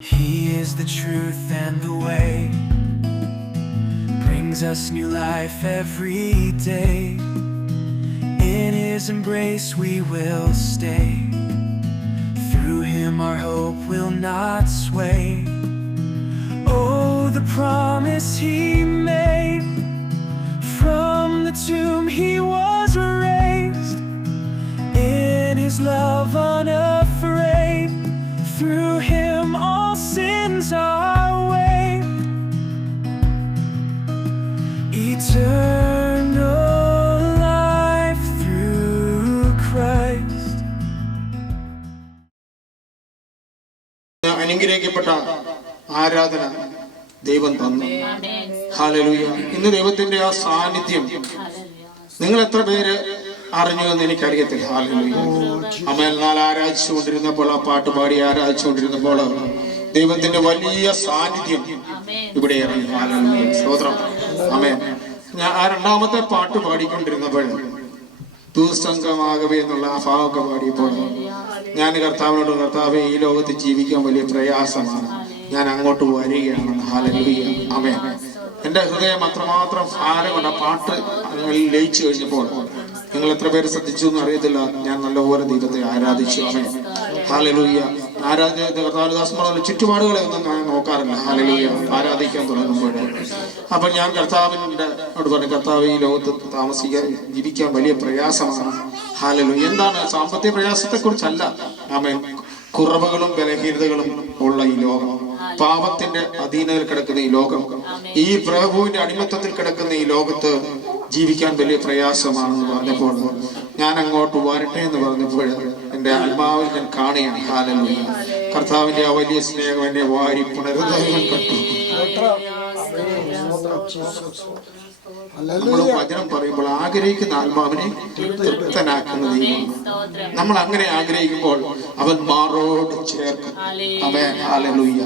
He is the truth and the way, brings us new life every day. In His embrace we will stay, through Him our hope will not sway. Oh, the promise He made, from the tomb He was raised, in His love unafraid. Through Him all sins are waived, eternal life through Christ. അനുഗ്രഹിക്കപ്പെട്ട ആരാധന ദൈവം തന്നു. Hallelujah. ഇന്ന് ദൈവത്തിന്റെ ആ സാന്നിധ്യം നിങ്ങൾ എത്ര പേര് അറിഞ്ഞു എന്ന് എനിക്കറിയത്തില്ല. ഹല്ലേലൂയ. അമേൽ നാൾ ആരാധിച്ചുകൊണ്ടിരുന്നപ്പോൾ, ആ പാട്ട് പാടി ആരാധിച്ചുകൊണ്ടിരുന്നപ്പോൾ ദൈവത്തിന്റെ വലിയ സാന്നിധ്യം ഇവിടെ ഇറങ്ങി. ഹല്ലേലൂയ. സ്തോത്രം. ആമേൻ. ഞാൻ ആ രണ്ടാമത്തെ പാട്ട് പാടിക്കൊണ്ടിരുന്നപ്പോൾ ദൂസംഗമാകവേ എന്നുള്ള ആ ഭാവമൊക്കെ പാടിയപ്പോൾ ഞാൻ കർത്താവിനോട്, കർത്താവേ, ഈ ലോകത്ത് ജീവിക്കാൻ വലിയ പ്രയാസമാണ്, ഞാൻ അങ്ങോട്ട് വരികയാണ്. ഹല്ലേലൂയ. ആമേൻ. എന്റെ ഹൃദയം അത്രമാത്രം ഭാരം കൊണ്ട് ആ പാട്ട് ലയിച്ചു കഴിഞ്ഞപ്പോൾ നിങ്ങൾ എത്ര പേര് ശ്രദ്ധിച്ചു എന്ന് അറിയത്തില്ല, ഞാൻ നല്ലപോലെ ദൈവത്തെ ആരാധിച്ചു. ആമേൻ. ഹല്ലേലൂയ. കർത്താവിന്റെ ചുറ്റുപാടുകളെ ഒന്നും ഞാൻ നോക്കാറില്ല. ഹല്ലേലൂയ. ആരാധിക്കാൻ തുടങ്ങുമ്പോൾ അപ്പൊ ഞാൻ കർത്താവിനോട് പറഞ്ഞു, കർത്താവ്, ഈ ലോകത്ത് ജീവിക്കാൻ വലിയ പ്രയാസമാണ്. ഹല്ലേലൂയ. എന്താണ്? സാമ്പത്തിക പ്രയാസത്തെ കുറിച്ചല്ല. ആമേൻ. കുറവുകളും ബലഹീനതകളും ഉള്ള ഈ ലോകം, പാപത്തിന്റെ അധീനതയിൽ കിടക്കുന്ന ഈ ലോകം, ഈ പ്രഭുവിന്റെ അടിമത്തത്തിൽ കിടക്കുന്ന ഈ ലോകത്ത് ജീവിക്കാൻ വലിയ പ്രയാസമാണെന്ന് പറഞ്ഞപ്പോൾ ഞാൻ അങ്ങോട്ട് വരട്ടെ എന്ന് പറഞ്ഞപ്പോൾ എന്റെ ആത്മാവിൽ ഞാൻ കാണുകയാണ്. ഹല്ലേലൂയ. കർത്താവിന്റെ ആ വലിയ സ്നേഹം എന്നെ വാരി പുണരുന്നതായി കണ്ടു. നമ്മൾ വചനം പറയുമ്പോൾ ആഗ്രഹിക്കുന്ന ആത്മാവിനെ തൃപ്തനാക്കുന്ന ദൈവമാണ്. നമ്മൾ അങ്ങനെ ആഗ്രഹിക്കുമ്പോൾ അവൻ മാറോട് ചേർക്കും. ആമേൻ. ഹല്ലേലൂയ.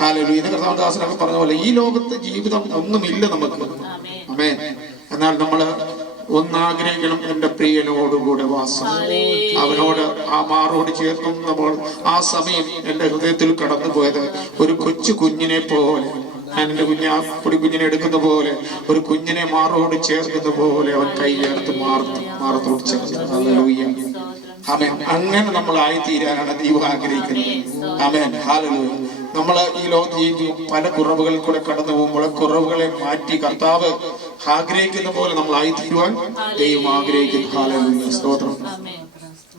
ഹല്ലേലൂയ. കർത്താവദാസനൊക്കെ പറഞ്ഞ പോലെ ഈ ലോകത്ത് ജീവിതം ഒന്നുമില്ല നമുക്ക്. ആമേൻ. എന്നാൽ നമ്മള് ഒന്നാഗ്രഹിക്കണം, എന്റെ പ്രിയനോടുകൂടെ വാസം. അവനോട് ആ മാറോട് ചേർക്കുന്നപ്പോൾ ആ സമയം എന്റെ ഹൃദയത്തിൽ കടന്നു പോയത് ഒരു കൊച്ചു കുഞ്ഞിനെ പോലെ, ഞാൻ എന്റെ കുഞ്ഞിനെ എടുക്കുന്ന പോലെ, ഒരു കുഞ്ഞിനെ മാറോട് ചേർക്കുന്ന പോലെ അവൻ കൈ ചേർത്ത് മാറത്തോട് ചേർത്ത്. ഹല്ലേലൂയ. ആമേൻ. അങ്ങനെ നമ്മളായി തീരാനാണ് ദൈവം ആഗ്രഹിക്കുന്നത്. ആമേൻ. ഹല്ലേലൂയ. നമ്മൾ ഈ ലോകത്ത് പല കുറവുകളിൽ കൂടെ കടന്നു പോകുമ്പോൾ കുറവുകളെ മാറ്റി കർത്താവ് ആഗ്രഹിക്കുന്ന പോലെ നമ്മളായി തീരുവാൻ ദൈവം ആഗ്രഹിക്കുന്നു. ഹല്ലേലൂയ. സ്തോത്രം.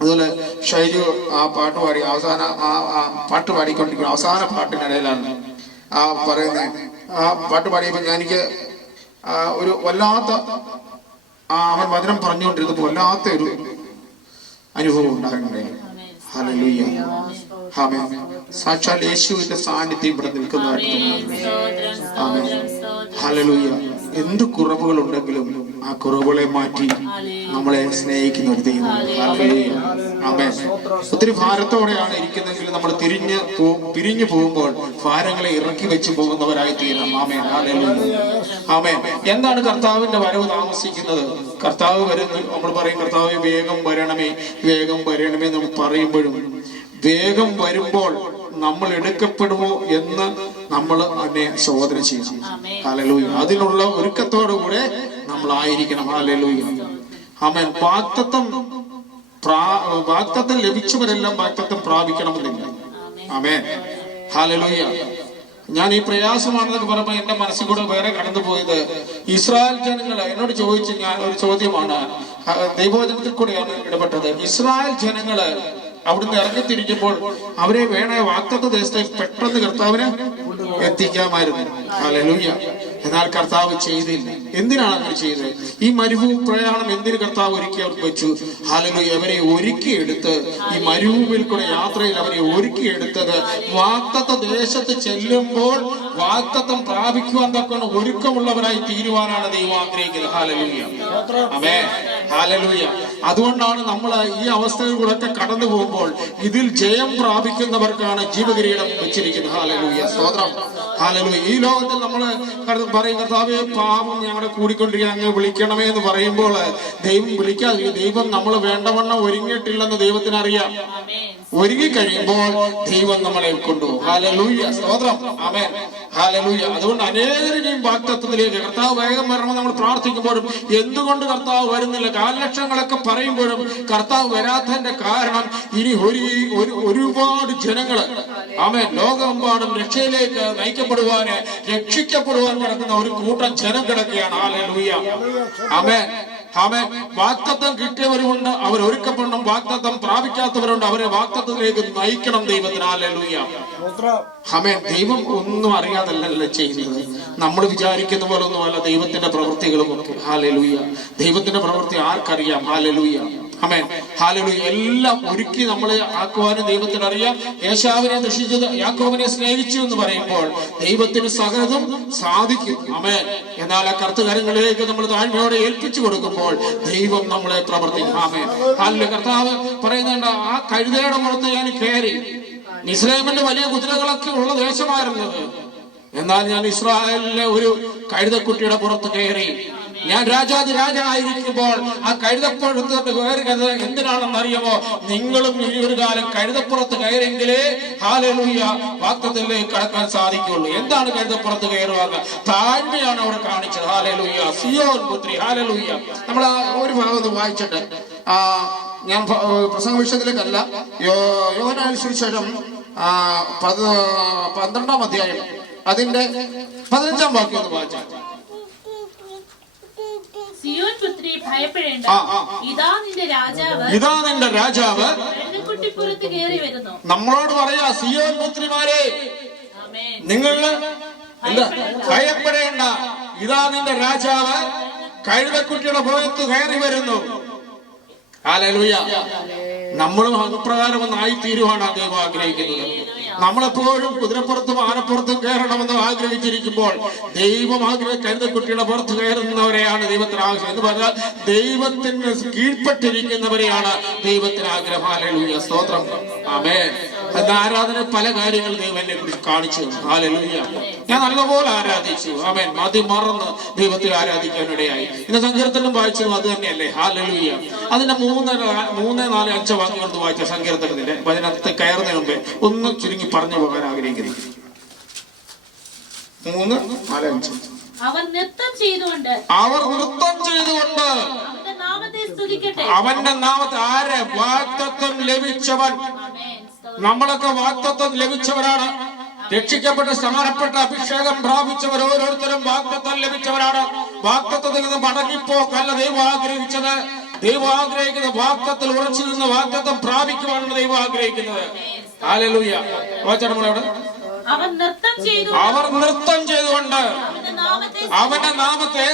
അതുപോലെ ഷൈജു ആ പാട്ട് പാടി അവസാന ആ പാട്ട് പാടിക്കൊണ്ടിരിക്കുന്ന അവസാന പാട്ടിനിടയിലാണ് ആ പറയുന്നത്. ആ പാട്ട് പാടിയപ്പോൾ എനിക്ക് ഒരു വല്ലാത്ത അവൻ വചനം പറഞ്ഞുകൊണ്ടിരുന്നപ്പോൾ വല്ലാത്ത ഒരു അനുഭവം ഉണ്ടാകുന്നുണ്ടായി. ഹല്ലേലൂയ. ആമേൻ. സാക്ഷാൽ യേശുവിന്റെ സാന്നിധ്യം ഇവിടെ നിൽക്കുന്നതായിട്ട്. ആമേൻ. ഹല്ലേലൂയ. എന്ത് കുറവുകൾ ഉണ്ടെങ്കിലും ആ കുറവുകളെ മാറ്റി നമ്മളെ സ്നേഹിക്കുന്ന ഒരു ദൈവം. ഹല്ലേലൂയ. ആമേൻ. ഒത്തിരി ഭാരത്തോടെയാണ് ഇരിക്കുന്നെങ്കിൽ നമ്മൾ പിരിഞ്ഞു പോകുമ്പോൾ ഭാരങ്ങളെ ഇറക്കി വെച്ച് പോകുന്നവരായി തീരണം. ആമേൻ. ഹല്ലേലൂയ. ആമേൻ. എന്താണ് കർത്താവിന്റെ വരവ് താമസിക്കുന്നത്? കർത്താവ് വരുന്നു, നമ്മൾ പറയും കർത്താവ് വേഗം വരണമേ, വേഗം വരണമേ നമ്മൾ പറയുമ്പോഴും വേഗം വരുമ്പോൾ നമ്മൾ എടുക്കപ്പെടുമോ എന്ന് നമ്മൾ അതിനെ ശോധന ചെയ്യണം. ഹല്ലേലൂയ. അതിനുള്ള ഒരുക്കത്തോടുകൂടെ നമ്മളായിരിക്കണം. ഹല്ലേലൂയ. ആമേൻ. വാഗ്ദത്തം ലഭിച്ചവരെല്ലാം വാഗ്ദത്തം പ്രാപിക്കണമെന്നില്ല. ആമേൻ. ഹല്ലേലൂയ. ഞാൻ ഈ പ്രയാസമാണെന്നൊക്കെ പറയുമ്പോൾ എന്റെ മനസ്സിൽ കൂടെ വേറെ കടന്നു പോയത് ഇസ്രായേൽ ജനങ്ങൾ എന്നോട് ചോദിച്ചു. ഞാൻ ഒരു ചോദ്യമാണ്, ദൈവവചനത്തിൽ കൂടെയാണ് ഇടപെട്ടത്. ഇസ്രായേൽ ജനങ്ങള് അവിടുന്ന് ഇറങ്ങിത്തിരിക്കുമ്പോൾ അവരെ വേണേ വാഗ്ദത്ത ദേശത്തേക്ക് പെട്ടെന്ന് കർത്താവിനെ എത്തിക്കാമായിരുന്നു. ഹല്ലേലൂയ. എന്നാൽ കർത്താവ് ചെയ്തില്ല. എന്തിനാണ് അങ്ങനെ ചെയ്തത്? ഈ മരുഭൂമി പ്രയാണം എന്തിന് കർത്താവ് ഒരുക്കി അവർക്ക് വെച്ചു? ഹല്ലേലൂയ. അവരെ ഒരുക്കിയെടുത്ത് ഈ മരുഭൂമിയിൽ കൂടെ യാത്രയിൽ അവരെ ഒരുക്കിയെടുത്തത് വാഗ്ദത്ത ദേശത്ത് ചെല്ലുമ്പോൾ വാഗ്ദത്തം പ്രാപിക്കുവാൻ തക്കണം ഒരുക്കമുള്ളവരായി തീരുവാനാണ് ദൈവം ആഗ്രഹിക്കുന്നത്. ഹല്ലേലൂയ. ആമേൻ. ഹല്ലേലൂയ. അതുകൊണ്ടാണ് നമ്മൾ ഈ അവസ്ഥകളിലൂടെ കടന്നു പോകുമ്പോൾ ഇതിൽ ജയം പ്രാപിക്കുന്നവർക്കാണ് ജീവകിരീടം വെച്ചിരിക്കുന്നത്. ഹല്ലേലൂയ, സ്തോത്രം, ഹല്ലേലൂയ. ഈ ലോകത്തിൽ നമ്മൾ പറയും, കർത്താവേ പാപം ഞങ്ങളുടെ കൂടിക്കൊണ്ടിരിക്കുക, അങ്ങ് വിളിക്കണമേ എന്ന് പറയുമ്പോൾ ദൈവം വിളിക്കാതെ, ദൈവം നമ്മൾ വേണ്ടവണ്ണം ഒരുങ്ങിയിട്ടില്ലെന്ന് ദൈവത്തിന് അറിയാം. ഒരുങ്ങി കഴിയുമ്പോൾ ദൈവം നമ്മളെ കൊണ്ടുപോകും. ഹല്ലേലൂയ, സ്തോത്രം, ആമേൻ, ഹല്ലേലൂയ. അതുകൊണ്ട് അനേകരെയും വാഗ്ദത്തത്തിലേക്ക് കർത്താവ് വേഗം വരണമെന്ന് നമ്മൾ പ്രാർത്ഥിക്കുമ്പോഴും എന്തുകൊണ്ട് കർത്താവ് വരുന്നില്ല, കാലലക്ഷങ്ങളൊക്കെ പറയുമ്പോഴും കർത്താവ് വരാത്തതിന്റെ കാരണം ഇനി ഒരുപാട് ജനങ്ങള് ആമേൻ ലോകമെമ്പാടും രക്ഷയിലേക്ക് നയിക്കപ്പെടുവാന്, രക്ഷിക്കപ്പെടുവാൻ കിടക്കുന്ന ഒരു കൂട്ടം ജനം കിടക്കുകയാണ്. ഹല്ലേലൂയ, ആമേൻ, ആമേൻ. വാഗ്ദത്തം കിട്ടിയവരുമുണ്ട്, അവർ ഒരുക്കപ്പെടണം. വാഗ്ദത്തം പ്രാപിക്കാത്തവരുണ്ട്, അവരെ വാഗ്ദത്തത്തിലേക്ക് നയിക്കണം ദൈവത്തിന്. ഹല്ലേലൂയ, ആമേൻ. ദൈവം ഒന്നും അറിയാതല്ലല്ലോ ചെയ്യുന്നത്. നമ്മൾ വിചാരിക്കുന്ന പോലെ ഒന്നുമല്ല ദൈവത്തിന്റെ പ്രവൃത്തികളും ഒക്കെ. ഹല്ലേലൂയ, ദൈവത്തിന്റെ പ്രവൃത്തി ആർക്കറിയാം? ഹല്ലേലൂയ, ആമേൻ, ഹല്ലേലൂയ. എല്ലാം ഒരുക്കി നമ്മളെ ആക്കുവാനും ദൈവത്തിന് അറിയാം. ഏശാവിനെ ദുഷിച്ചത് യാക്കോബിനെ സ്നേഹിച്ചു എന്ന് പറയുമ്പോൾ ദൈവത്തിന് സകലതും സാധിക്കും. ആമേൻ. എന്നാൽ ആ കർത്തകരങ്ങളിലേക്ക് നമ്മൾ താഴ്മയോടെ ഏൽപ്പിച്ചു കൊടുക്കുമ്പോൾ ദൈവം നമ്മളെ പ്രവർത്തിക്കും. ആമേൻ, ഹല്ലേലൂയ. കർത്താവ് പറയുന്നുണ്ട്, ആ കഴുതയുടെ പുറത്ത് ഞാൻ കയറി. ഇസ്രായേലിന്റെ വലിയ കുതിരകളൊക്കെ ഉള്ള ദേശമായിരുന്നത്, എന്നാൽ ഞാൻ ഇസ്രായേലിലെ ഒരു കഴുതക്കുട്ടിയുടെ പുറത്ത് കയറി. ഞാൻ രാജാതിരാജനായിരിക്കുമ്പോൾ ആ കഴുതപ്പുറത്ത് കയറിയത് എന്തിനാണെന്ന് അറിയാമോ? നിങ്ങളും ഈ ഒരു കാലം കഴുതപ്പുറത്ത് കയറിയെങ്കിലേ ഹല്ലേലൂയ വാഗ്ദത്തത്തിലേക്ക് കടക്കാൻ സാധിക്കുള്ളൂ. എന്താണ് കഴുതപ്പുറത്ത് കയറുക? താഴ്മയാണ് അവിടെ കാണിച്ചത്. ഹല്ലേലൂയ, സിയോൻ പുത്രി. ഹല്ലേലൂയ. നമ്മൾ ഒരു ഭാഗത്ത് വായിച്ചിട്ട് ഞാൻ പ്രസംഗ വിഷയത്തിലേക്കല്ല, യോഹന്നാന്റെ സുവിശേഷം 12-ാം അധ്യായം അതിന്റെ 15-ാം വാക്യം ഒന്ന് വായിച്ചാൽ. സിയോൻ പുത്രി ഭയപ്പെടേണ്ട, ഇതാ നിന്റെ രാജാവ് കഴുതക്കുട്ടിപ്പുറത്ത് കയറി വരുന്നു. നമ്മളോട് പറയാ, സിയോൻ പുത്രിമാരെ നിങ്ങൾ ഭയപ്പെടേണ്ട, ഇതാ നിന്റെ രാജാവ് കഴുതക്കുട്ടിയുടെ പുറത്ത് കയറി വരുന്നു. ഹല്ലേലൂയ. നമ്മളും അപ്രകാരം ഒന്നായി തീരുവാണ് ദൈവം ആഗ്രഹിക്കുന്നത്. നമ്മളെപ്പോഴും കുതിരപ്പുറത്തും ആനപ്പുറത്തും കയറണമെന്ന് ആഗ്രഹിച്ചിരിക്കുമ്പോൾ ദൈവം കഴുതക്കുട്ടിയുടെ പുറത്ത് കയറുന്നവരെയാണ് ദൈവത്തിന് ആഗ്രഹം. എന്ന് പറഞ്ഞാൽ ദൈവത്തിന് കീഴ്പ്പെട്ടിരിക്കുന്നവരെയാണ് ദൈവത്തിന് ആഗ്രഹം. ഹല്ലേലൂയ, സ്തോത്രം, ആമേൻ. ആരാധന പല കാര്യങ്ങൾ ദൈവം എന്നെ കുറിച്ച് കാണിച്ചു. ഹല്ലേലൂയ. ഞാൻ നല്ലപോലെ ആരാധിച്ചു. ആമേൻ. മതി മറന്ന് ദൈവത്തെ ആരാധിക്കാനിടയായി. ഇന്ന് സങ്കീർത്തനം വായിച്ചതും അത് തന്നെയല്ലേ? ഹല്ലേലൂയ. അതിന്റെ 3, 4, 5 വാക്യങ്ങൾ വായിച്ച സങ്കീർത്തനത്തിന്റെ വചനത്തെ കയറുന്നതിന് മുമ്പേ ഒന്ന് ചുരുങ്ങി പറഞ്ഞു പോകാൻ ആഗ്രഹിക്കുന്നു. 3, 4, 5. അവർ നൃത്തം ചെയ്തുകൊണ്ട് അവന്റെ നാമത്തെ ആരെ? വാഗ്ദത്തം ലഭിച്ചവൻ. നമ്മളൊക്കെ വാഗ്ദത്തം ലഭിച്ചവരാണ്. രക്ഷിക്കപ്പെട്ട് സ്ഥാനപ്പെട്ട അഭിഷേകം പ്രാപിച്ചവർ ഓരോരുത്തരും വാഗ്ദത്തം ലഭിച്ചവരാണ്. വാഗ്ദത്തത്തിൽ നിന്ന് മടങ്ങിപ്പോക്കല്ല ദൈവം ആഗ്രഹിച്ചത്. ദൈവം ആഗ്രഹിക്കുന്ന വാഗ്ദത്തത്തിൽ ഉറച്ചു നിന്ന് വാഗ്ദത്തം പ്രാപിക്കുവാനാണ് ദൈവം ആഗ്രഹിക്കുന്നത്. ഹല്ലേലൂയ. അവർ നൃത്തം ചെയ്തുകൊണ്ട് അവന്റെ നാമത്തെ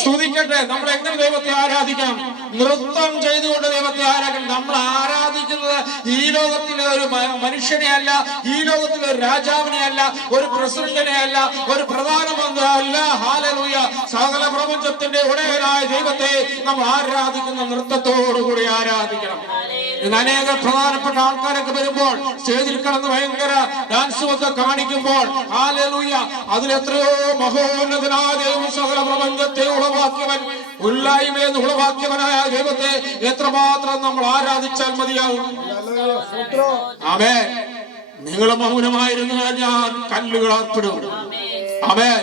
സ്തുതിക്കട്ടെ. നമ്മൾ എങ്ങനെ ദൈവത്തെ ആരാധിക്കാം? നൃത്തം ചെയ്തുകൊണ്ട് ദൈവത്തെ ആരാധിക്കണം. നമ്മൾ ആരാധിക്കുന്നത് ഈ ലോകത്തിലെ ഒരു മനുഷ്യനെ അല്ല, ഈ ലോകത്തിലെ ഒരു രാജാവിനെ അല്ല, ഒരു പ്രസിഡന്റിനെ അല്ല, ഒരു പ്രധാനമന്ത്രി അല്ല. ഹല്ലേലൂയ. സകല പ്രപഞ്ചത്തിന്റെ ഉടയവനായ ദൈവത്തെ നമ്മൾ ആരാധിക്കുന്ന നൃത്തത്തോടുകൂടി ആരാധിക്കണം. ഇന്ന് അനേക പ്രധാനപ്പെട്ട ആൾക്കാരൊക്കെ വരുമ്പോൾ സ്റ്റേജിൽ കടന്ന് ഭയങ്കര ഡാൻസും ഒക്കെ കാണിക്കുമ്പോൾ ഹല്ലേലൂയ, അതിലെത്രയോ മഹോന്നതനായ ദൈവം സകല പ്രപഞ്ചത്തെ ഉളവാക്കിയവൻ, ഉള്ളായ്മയെന്ന് ഉളവാക്കിയവനായ ദൈവത്തെ എത്രമാത്രം നമ്മൾ ആരാധിച്ചാൽ മതിയാവും. ആമേൻ. നിങ്ങൾ മൗനമായിരുന്നാൽ ഞാൻ കല്ലുകൾ ആർപ്പിടും. ആമേൻ.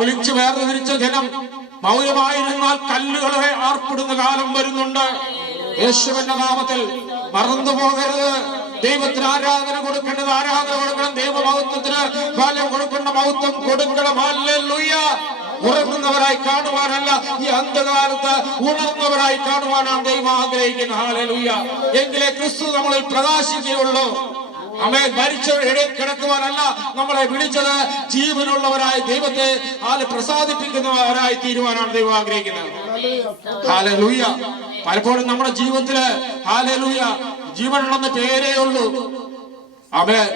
വിളിച്ചു വേർതിരിച്ച ജനം മൗനമായിരുന്നാൽ കല്ലുകളെ ആർപ്പിടുന്ന കാലം വരുന്നുണ്ട്. യേശുവിന്റെ നാമത്തിൽ മറന്നു പോകരുത്. ദൈവത്തിന് ആരാധന കൊടുക്കേണ്ടത് ആരാധന കൊടുക്കണം. ദൈവമഹത്വത്തിന് ഫലം കൊടുക്കേണ്ട മഹത്വം കൊടുക്കണം. ഹല്ലേലൂയ. ഉറങ്ങുന്നവരായി കാണുവാനല്ല, ഈ അന്ധകാലത്ത് ഉണർന്നവരായി കാണുവാനാണ് ദൈവം ആഗ്രഹിക്കുന്നത്. ഹല്ലേലൂയ. എങ്കിലേ ക്രിസ്തു നമ്മളിൽ പ്രകാശിക്കുകയുള്ളൂ. ആമേൻ. മരിച്ചവരുടെ കിടക്കുവാനല്ല നമ്മളെ വിളിച്ചത്, ജീവനുള്ളവരായി ദൈവത്തെ പ്രസാദിപ്പിക്കുന്നവരായി തീരുവാനാണ് ദൈവം ആഗ്രഹിക്കുന്നത്. ഹല്ലേലൂയ. പലപ്പോഴും നമ്മുടെ ജീവിതത്തില് ഹല്ലേലൂയ ജീവനുള്ളെന്ന് പേരേ ഉള്ളൂ. ആമേൻ.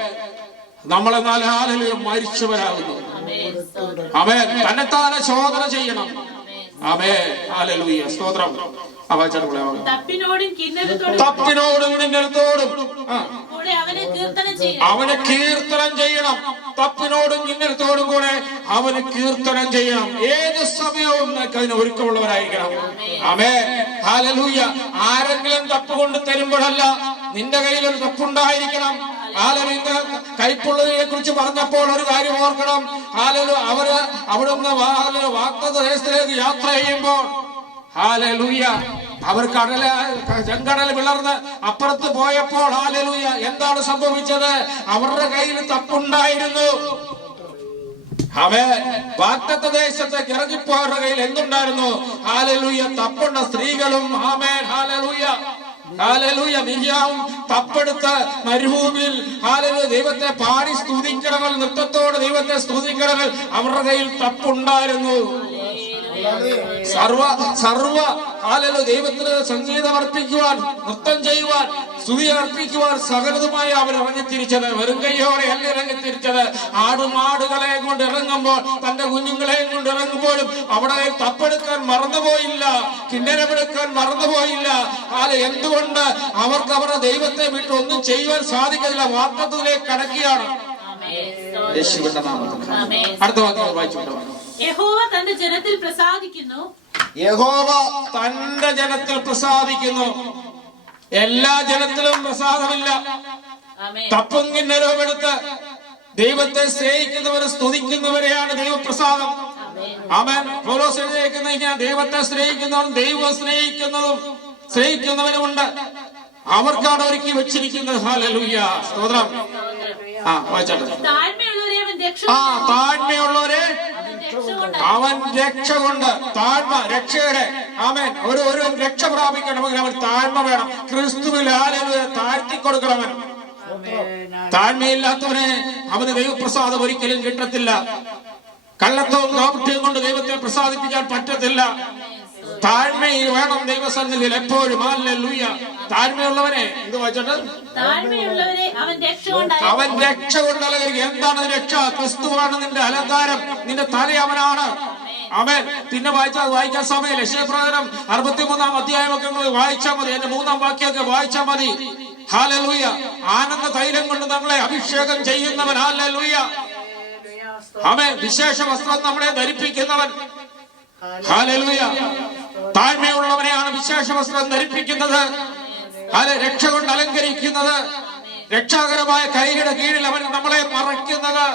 നമ്മളെന്നാൽ ഹല്ലേലൂയ മരിച്ചവരാകുന്നു. ആമേൻ. തന്നെത്താനെ ശോധന ചെയ്യണം. ആമേൻ ഹല്ലേലൂയ സ്തോത്രം. തപ്പിനോടും കിന്നരത്തോടും കൂടെ അവനെ കീർത്തനം ചെയ്യണം. തപ്പിനോടും കിന്നരത്തോടും കൂടെ അവന് കീർത്തനം ചെയ്യണം. ഏത് സമയവും അതിന് ഒരുക്കമുള്ളവരായിരിക്കണം. Amen hallelujah. ആരെങ്കിലും തപ്പ് കൊണ്ട് തരുമ്പോഴല്ല, നിന്റെ കയ്യിൽ ഒരു തപ്പുണ്ടായിരിക്കണം. കൈപ്പുള്ളതിനെ കുറിച്ച് പറഞ്ഞപ്പോൾ ഒരു കാര്യം ഓർക്കണം. അവര് അവിടുന്ന് വാഗ്ദത്ത ദേശത്തിലേക്ക് യാത്ര ചെയ്യുമ്പോൾ ഹല്ലേലൂയ അവർ ചെങ്കടൽ വിളർന്ന് അപ്പുറത്ത് പോയപ്പോൾ ഹല്ലേലൂയ എന്താണ് സംഭവിച്ചത്? അവരുടെ കയ്യിൽ തപ്പുണ്ടായിരുന്നു. അവൻ വാഗ്ദത്ത ദേശത്തേക്ക് ഇറങ്ങിപ്പോയവരുടെ കയ്യിൽ എന്തുണ്ടായിരുന്നു? ഹല്ലേലൂയ തപ്പുണ്ട സ്ത്രീകളും. Amen hallelujah hallelujah. മിര്യാവും തപ്പെടുത്ത് മരുഭൂമിയിൽ ഹല്ലേലൂയ ദൈവത്തെ പാടി സ്തുതിക്കണമെങ്കിൽ, നൃത്തത്തോടെ ദൈവത്തെ സ്തുതിക്കണമെങ്കിൽ അവരുടെ കയ്യിൽ തപ്പുണ്ടായിരുന്നു. സർവ ഹല്ലേലൂയ ദൈവത്തിന് സംഗീതം അർപ്പിക്കുവാൻ, നൃത്തം ചെയ്യുവാൻ, സ്തുതി അർപ്പിക്കുവാൻ സകലതുമായി അവർ ഇറങ്ങിത്തിരിച്ചത്. വെറും കയ്യോടെ അല്ല ഇറങ്ങിത്തിരിച്ചത്. ആടുമാടുകളെ കൊണ്ട് ഇറങ്ങുമ്പോൾ, തന്റെ കുഞ്ഞുങ്ങളെയും കൊണ്ട് ഇറങ്ങുമ്പോഴും അവിടെ തപ്പെടുക്കാൻ മറന്നുപോയില്ല, കിന്നരമെടുക്കാൻ മറന്നുപോയില്ല. എന്തുകൊണ്ട്? അവർക്ക് അവരുടെ ദൈവത്തെ വിട്ട് ഒന്നും ചെയ്യുവാൻ സാധിക്കില്ല. വാഗ്ദത്തത്തിലേക്ക് കടക്കുകയാണ്. യേശുവിന്റെ നാമത്തിൽ. അടുത്ത വാക്യം വായിച്ചുകൊണ്ടോ. യഹോവ തന്റെ ജനത്തിൽ പ്രസാദിക്കുന്നു. യഹോവ തന്റെ ജനത്തിൽ പ്രസാദിക്കുന്നു. എല്ലാ ജനത്തിലും പ്രസാദമില്ല. തപ്പും കിന്നരവും എടുത്ത് ദൈവത്തെ സ്നേഹിക്കുന്നവരെ സ്തുതിക്കുന്നവരെയാണ് ദൈവപ്രസാദം. ആമേൻ. പൗലോസ് എഴുതിയിരിക്കുന്ന ദൈവത്തെ സ്നേഹിക്കുന്നവരും ദൈവം സ്നേഹിക്കുന്നവരുമുണ്ട്. അവർക്കാണ് ഒരുക്കി വെച്ചിരിക്കുന്നത്. ഹല്ലേലൂയ സ്തോത്രം. താഴ്മയുള്ളവരെ അവൻ രക്ഷ കൊണ്ട്, രക്ഷയുടെ ആമേൻ ഒരു രക്ഷ പ്രാപിക്കണമെങ്കിൽ അവൻ താഴ്മ വേണം. ക്രിസ്തുവിൽ താഴ്ത്തി കൊടുക്കണം. താഴ്മയില്ലാത്തവനെ അവന് ദൈവപ്രസാദം ഒരിക്കലും കിട്ടത്തില്ല. കള്ളത്തവും കാപട്യവും കൊണ്ട് ദൈവത്തെ പ്രസാദിപ്പിക്കാൻ പറ്റത്തില്ല. താഴ്മയിൽ വേണം ദൈവസന്നിധിയിൽ എപ്പോഴും. ഹല്ലേലൂയ. താഴ്മയുള്ളവനെ ഇത് വായിച്ചോട്ട് അവൻ രക്ഷ കൊണ്ട് അലങ്കരിക്കും. എന്താണ് രക്ഷ? ക്രിസ്തുവാണ് നിന്റെ അലങ്കാരം, നിന്റെ തല അവനാണ്. അവൻ പിന്നെ വായിക്കാൻ സമയം യശയ്യാപ്രവചനം 63-ാം അധ്യായമൊക്കെ വായിച്ചാൽ മതി. എന്റെ 3-ാം വാക്യമൊക്കെ വായിച്ചാൽ മതി. ഹല്ലേലൂയ. ആനന്ദ തൈലം കൊണ്ട് നമ്മളെ അഭിഷേകം ചെയ്യുന്നവൻ. ഹല്ലേലൂയ. അവൻ വിശേഷ വസ്ത്രം നമ്മളെ ധരിപ്പിക്കുന്നവൻ. ഹല്ലേലൂയ. താഴ്മയുള്ളവനെയാണ് വിശേഷ വസ്ത്രം ധരിപ്പിക്കുന്നത്. രക്ഷ കൊണ്ട് അലങ്കരിക്കുന്നത്. രക്ഷാകരമായ കൈയുടെ കീഴിൽ അവൻ നമ്മളെ മറയ്ക്കുന്നത്.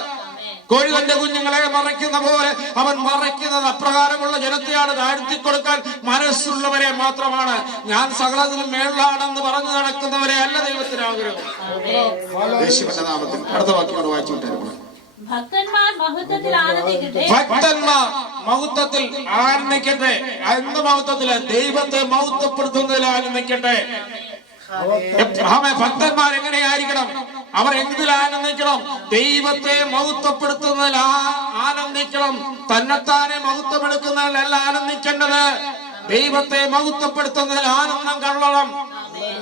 കോഴികളുടെ കുഞ്ഞുങ്ങളെ മറയ്ക്കുന്ന പോലെ അവൻ മറയ്ക്കുന്നത്. അപ്രകാരമുള്ള ജനത്തെയാണ് താഴ്ത്തി കൊടുക്കാൻ മനസ്സുള്ളവരെ മാത്രമാണ്. ഞാൻ സകലത്തിലും മേളിലാണെന്ന് പറഞ്ഞു നടക്കുന്നവരെ അല്ല ദൈവത്തിന് ആഗ്രഹം. യേശുവിന്റെ നാമത്തിൽ അടുത്ത വാക്യം വായിച്ചുകൊണ്ടിരിക്കുന്നു. ഭക്തന്മാർ മഹത്വത്തിൽ ആനന്ദിക്കട്ടെ. എന്ത് മഹത്വത്തില്? ദൈവത്തെ മഹത്വപ്പെടുത്തുന്നതിൽ ആനന്ദിക്കട്ടെ. ഭക്തന്മാർ എങ്ങനെയായിരിക്കണം? അവർ എന്തിൽ ആനന്ദിക്കണം? ദൈവത്തെ മഹത്വപ്പെടുത്തുന്നതിൽ ആനന്ദിക്കണം. തന്നെത്താനെ മഹത്വപ്പെടുത്തുന്നതിലല്ല ആനന്ദിക്കേണ്ടത്. ദൈവത്തെ മഹത്വപ്പെടുത്തുന്നതിൽ ആനന്ദം കൊള്ളണം.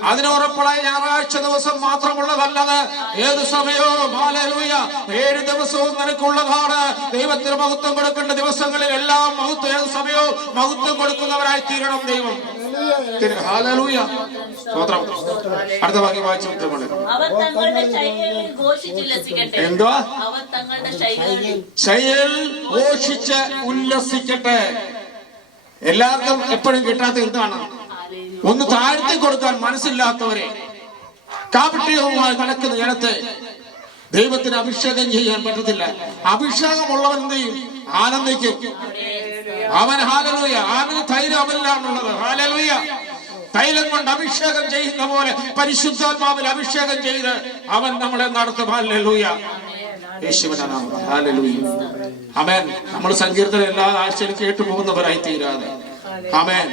അതിന് ഉറപ്പുള്ള ഞായറാഴ്ച ദിവസം മാത്രമുള്ളതല്ലത്. ഏത് സമയവും ഹല്ലേലൂയ 7 ദിവസവും നിനക്കുള്ളതാണ്. ദൈവത്തിന് മഹത്വം കൊടുക്കേണ്ട ദിവസങ്ങളിൽ എല്ലാം മഹത്വം, ഏത് സമയവും മഹത്വം കൊടുക്കുന്നവരായി തീരണം ദൈവം. ഹല്ലേലൂയ സ്തോത്രം. അടുത്ത ഭാഗം വായിച്ചു. എന്തുവാ? ശൈലിൽ ഘോഷിച്ച് ഉല്ലസിക്കട്ടെ. എല്ലാവർക്കും എപ്പോഴും കിട്ടാത്ത എന്താണ്? ഒന്ന് താഴ്ത്തി കൊടുക്കാൻ മനസ്സില്ലാത്തവരെ, കാപട്യവുമായി നടക്കുന്ന ജനത്തെ ദൈവത്തിന് അഭിഷേകം ചെയ്യാൻ പറ്റത്തില്ല. അഭിഷേകമുള്ളവൻ എന്ത് ചെയ്യും? ആനന്ദിക്കും. അവൻ ഹല്ലേലൂയ. ആനന്ദ തൈലം അവനിലാണുള്ളത്. ഹല്ലേലൂയ. തൈലം കൊണ്ട് അഭിഷേകം ചെയ്യുന്ന പോലെ പരിശുദ്ധാത്മാവിൽ അഭിഷേകം ചെയ്ത് അവൻ നമ്മളെ നടത്തും. ഹല്ലേലൂയ. യേശുവിന്റെ നാമത്തിൽ ഹല്ലേലൂയ. ആമേൻ. നമ്മൾ സങ്കീർത്തനം എല്ലാ ആഴ്ചയിലും കേട്ടു പോകുന്നവരായി തീരാതെ. ആമേൻ.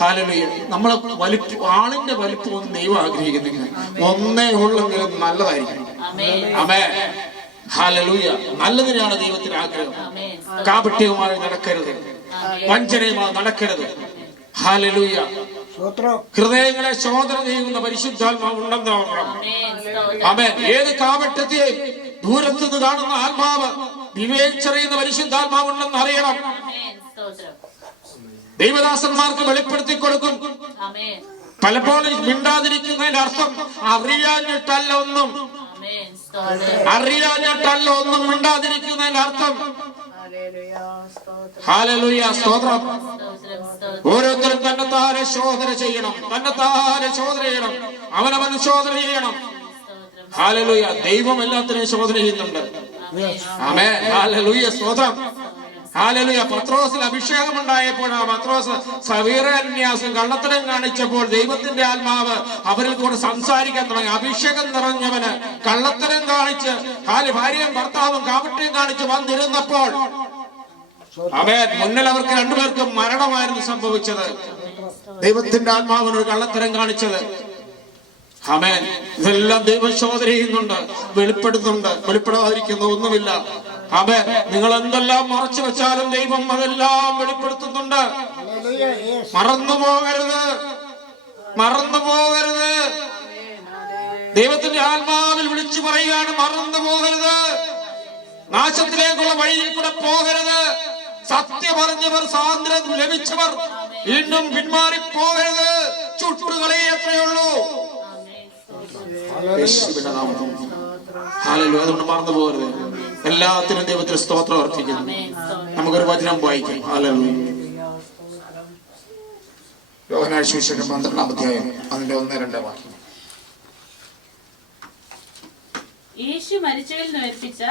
ഹല്ലേലൂയ. നമ്മളെ ആളിന്റെ വലിപ്പം ദൈവം ആഗ്രഹിക്കുന്നില്ല. ഒന്നേ ഉള്ളെങ്കിലും നല്ലതായിരിക്കും. ആമേൻ. ഹല്ലേലൂയ. നല്ലതിനാണ് ദൈവത്തിന് ആഗ്രഹം. കാപട്യവുമായി നടക്കരുത്, വഞ്ചനയുമായി നടക്കരുത്. ഹല്ലേലൂയ. ഹൃദയങ്ങളെ ശോധന ചെയ്യുന്ന പരിശുദ്ധാത്മാവ് ഉണ്ടെന്ന് നോക്കണം. ആമേൻ. ഏത് കാപട്യത്തെയും ദൂരത്തുനിന്ന് കാണുന്ന ആത്മാവ് വിവേചിച്ചറിയുന്ന പരിശുദ്ധാത്മാവ് ഉണ്ടെന്ന് അറിയണം. ദൈവദാസന്മാർക്ക് വെളിപ്പെടുത്തി കൊടുക്കും. പലപ്പോഴും മിണ്ടാതിരിക്കുന്നതിന്റെ അർത്ഥം അറിയാഞ്ഞിട്ടല്ല ഒന്നും മിണ്ടാതിരിക്കുന്നതിന്റെ അർത്ഥം. ഹല്ലേലൂയ, സ്തോത്രം. ഓരോരുത്തരും തന്നെത്താനെ ശോധന ചെയ്യണം, അവനവൻ ശോധന ചെയ്യണം. ഹല്ലേലൂയ. ദൈവം എല്ലാത്തിനെയും ശോധന ചെയ്യുന്നുണ്ട്. ആമേൻ. ഹല്ലേലൂയ, സ്തോത്രം. ഹല്ലേലൂയ. പത്രോസിൽ അഭിഷേകം ഉണ്ടായപ്പോൾ പത്രോസ് സവീറന്യാസം കള്ളത്തരം കാണിച്ചപ്പോൾ ദൈവത്തിന്റെ ആത്മാവ് അവരിൽ കൂടെ സംസാരിക്കാൻ തുടങ്ങി. അഭിഷേകം നിറഞ്ഞവന് കള്ളത്തരം കാണിച്ച് ഭാര്യയും ഭർത്താവും കാപട്യം കാണിച്ച് വന്നിരുന്നപ്പോൾ ആമേൻ, മുന്നിൽ അവർക്ക് രണ്ടുപേർക്കും മരണമായിരുന്നു സംഭവിച്ചത്. ദൈവത്തിന്റെ ആത്മാവിനൊരു കള്ളത്തരം കാണിച്ചത്. ആമേൻ. ഇതെല്ലാം ദൈവം ശോധന ചെയ്യുന്നുണ്ട്, വെളിപ്പെടുത്തുന്നുണ്ട്. വെളിപ്പെടാതിരിക്കുന്ന ഒന്നുമില്ല. ആമേൻ. നിങ്ങൾ എന്തെല്ലാം മറച്ചു വെച്ചാലും ദൈവം അതെല്ലാം വെളിപ്പെടുത്തുന്നുണ്ട്. മറന്നു പോകരുത്. ദൈവത്തിന്റെ ആത്മാവിൽ വിളിച്ചു പറയുകയാണ്, മറന്നു പോകരുത്. നാശത്തിലേക്കുള്ള വഴിയിൽ കൂടെ പോകരുത്. സത്യം അറിഞ്ഞവർ, സ്വാതന്ത്ര്യം ലഭിച്ചവർ വീണ്ടും പിന്മാറി പോകരുത്. ചുട്ടുകളയത്രയുള്ളൂ. അതുകൊണ്ട് മറന്നു പോകരുത്. എല്ലാത്തിനും ദൈവത്തിന് സ്തോത്രം അർപ്പിക്കുന്നു. നമുക്കൊരു വചനം വായിക്കാം. യോഹന്നാൻ സുവിശേഷം 12-ാം അധ്യായം അതിന്റെ 1-2 വാക്യം. യേശു മരിച്ചവരിൽ നിന്ന് ഉയർപ്പിച്ച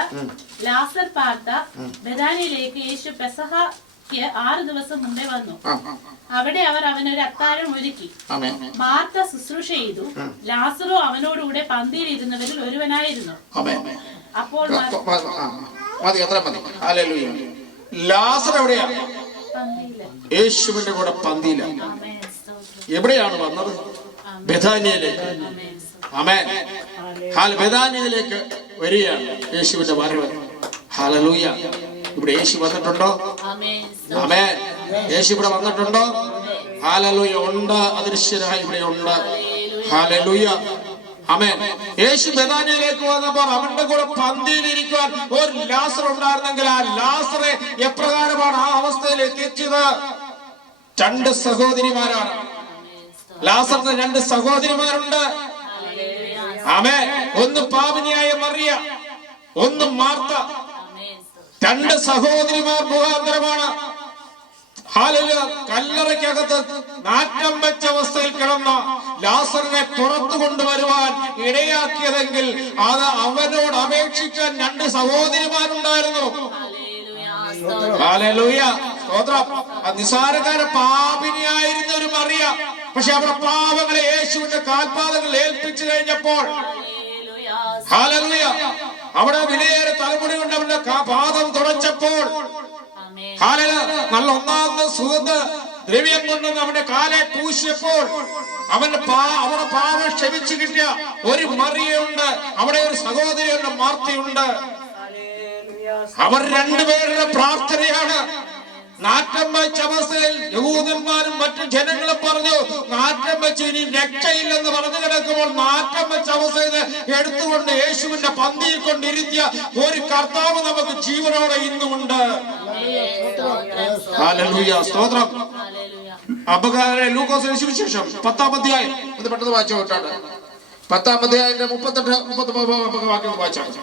ലാസർ പാർത്ത ബെഥാനിയിലേക്ക് യേശു പെസഹയ്ക്ക് 6 ദിവസം മുമ്പേ വന്നു. അവിടെ അവർ അവനൊരു അത്താഴം ഒരുക്കി. മാർത്ത ശുശ്രൂഷ ചെയ്തു. ലാസറോ അവനോടുകൂടെ പന്തിയിൽ ഇരുന്നവരിൽ ഒരുവനായിരുന്നു. അപ്പോൾ ലാസർ എവിടെയാ? യേശുവിന്റെ കൂടെ പന്തിയിലാണ്. എവിടെയാണ് വന്നത്? ബെഥാനിയയിലേക്ക്. ആമേൻ. ബെഥാനിയയിലേക്ക് വരികയാണ് യേശുവിന്റെ വരവ്. ഹല്ലേലൂയ. ഇവിടെ യേശു വന്നിട്ടുണ്ടോ? ആമേൻ. യേശു ഇവിടെ വന്നിട്ടുണ്ടോ? ഹല്ലേലൂയ. ഉണ്ട്. അദൃശ്യനായി ഇവിടെ ഉണ്ട്. ഹല്ലേലൂയ. ആമേൻ. യേശു ബെഥാനിയയിലേക്ക് വന്നപ്പോൾ അവന്റെ കൂടെ പന്തിയിലിരിക്കുവാൻ ഒരു ലാസർ ഉണ്ടായിരുന്നെങ്കിൽ ആ ലാസറെ എപ്രകാരമാണ് ആ അവസ്ഥയിൽ എത്തിച്ചത്? 2 സഹോദരിമാരാണ്. ലാസറിന് 2 സഹോദരിമാരുണ്ട്. ആമേൻ. ഒന്ന് പാപിനിയായ മറിയ, ഒന്ന് മാർത്ത. 2 സഹോദരിമാർ മുഖാന്തരമാണ് കല്ലറയ്ക്കകത്ത് നാറ്റം വെച്ച അവസ്ഥയിൽ കിടന്ന ലാസറിനെ പുറത്തു കൊണ്ടുവരുവാൻ ഇടയാക്കിയതെങ്കിൽ അത് അവനോട് അപേക്ഷിക്കാൻ 2 സഹോദരിമാരുണ്ടായിരുന്നു. ഹല്ലേലൂയ, സ്തോത്രം. നിസാരക്കാര പാപിനിയായിരുന്ന ഒരു മറിയ, പക്ഷെ അവരുടെ പാപങ്ങളെ യേശുവിന്റെ കാൽപാദങ്ങൾ ഏൽപ്പിച്ചു കഴിഞ്ഞപ്പോൾ ഹല്ലേലൂയ, അവിടെ വിലയേറെ തലമുടി കൊണ്ട് അവന്റെ പാദം തുടച്ചപ്പോൾ നല്ല ഒന്നാമത്തെ സുഗന്ധ ദ്രവ്യം കൊണ്ടുവന്ന് അവന്റെ കാലെ പൂശിയപ്പോൾ അവന്റെ പാപം ക്ഷമിച്ചു കിട്ടിയ ഒരു മറിയുണ്ട്. അവിടെ ഒരു സഹോദരിയുണ്ട്, മാർത്തയുണ്ട്. അവർ 2 പേരുടെ പ്രാർത്ഥനയാണ്. നാറ്റം വെച്ച അവസ്ഥയിൽ യഹൂദന്മാരും മറ്റു ജനങ്ങളും പറഞ്ഞു, നാറ്റം വെച്ച് ഇനി രക്ഷയില്ലെന്ന് പറഞ്ഞു കിടക്കുമ്പോൾ നാറ്റം വെച്ച അവസ്ഥയിൽ എടുത്തുകൊണ്ട് യേശുവിന്റെ പന്തിയിൽ കൊണ്ടിരുത്തിയ ഒരു കർത്താവ് നമുക്ക് ജീവനോടെ ഇന്നുമുണ്ട്. ഹല്ലേലൂയ, സ്തോത്രം. ലൂക്കോസിന്റെ സുവിശേഷം 10-ാം അധ്യായം ഇത് പെട്ടെന്ന് വായിച്ചു വിട്ടാണ്. 10-ാം അധ്യായത്തിന്റെ 38-39 വാക്യം വായിച്ചാണ്.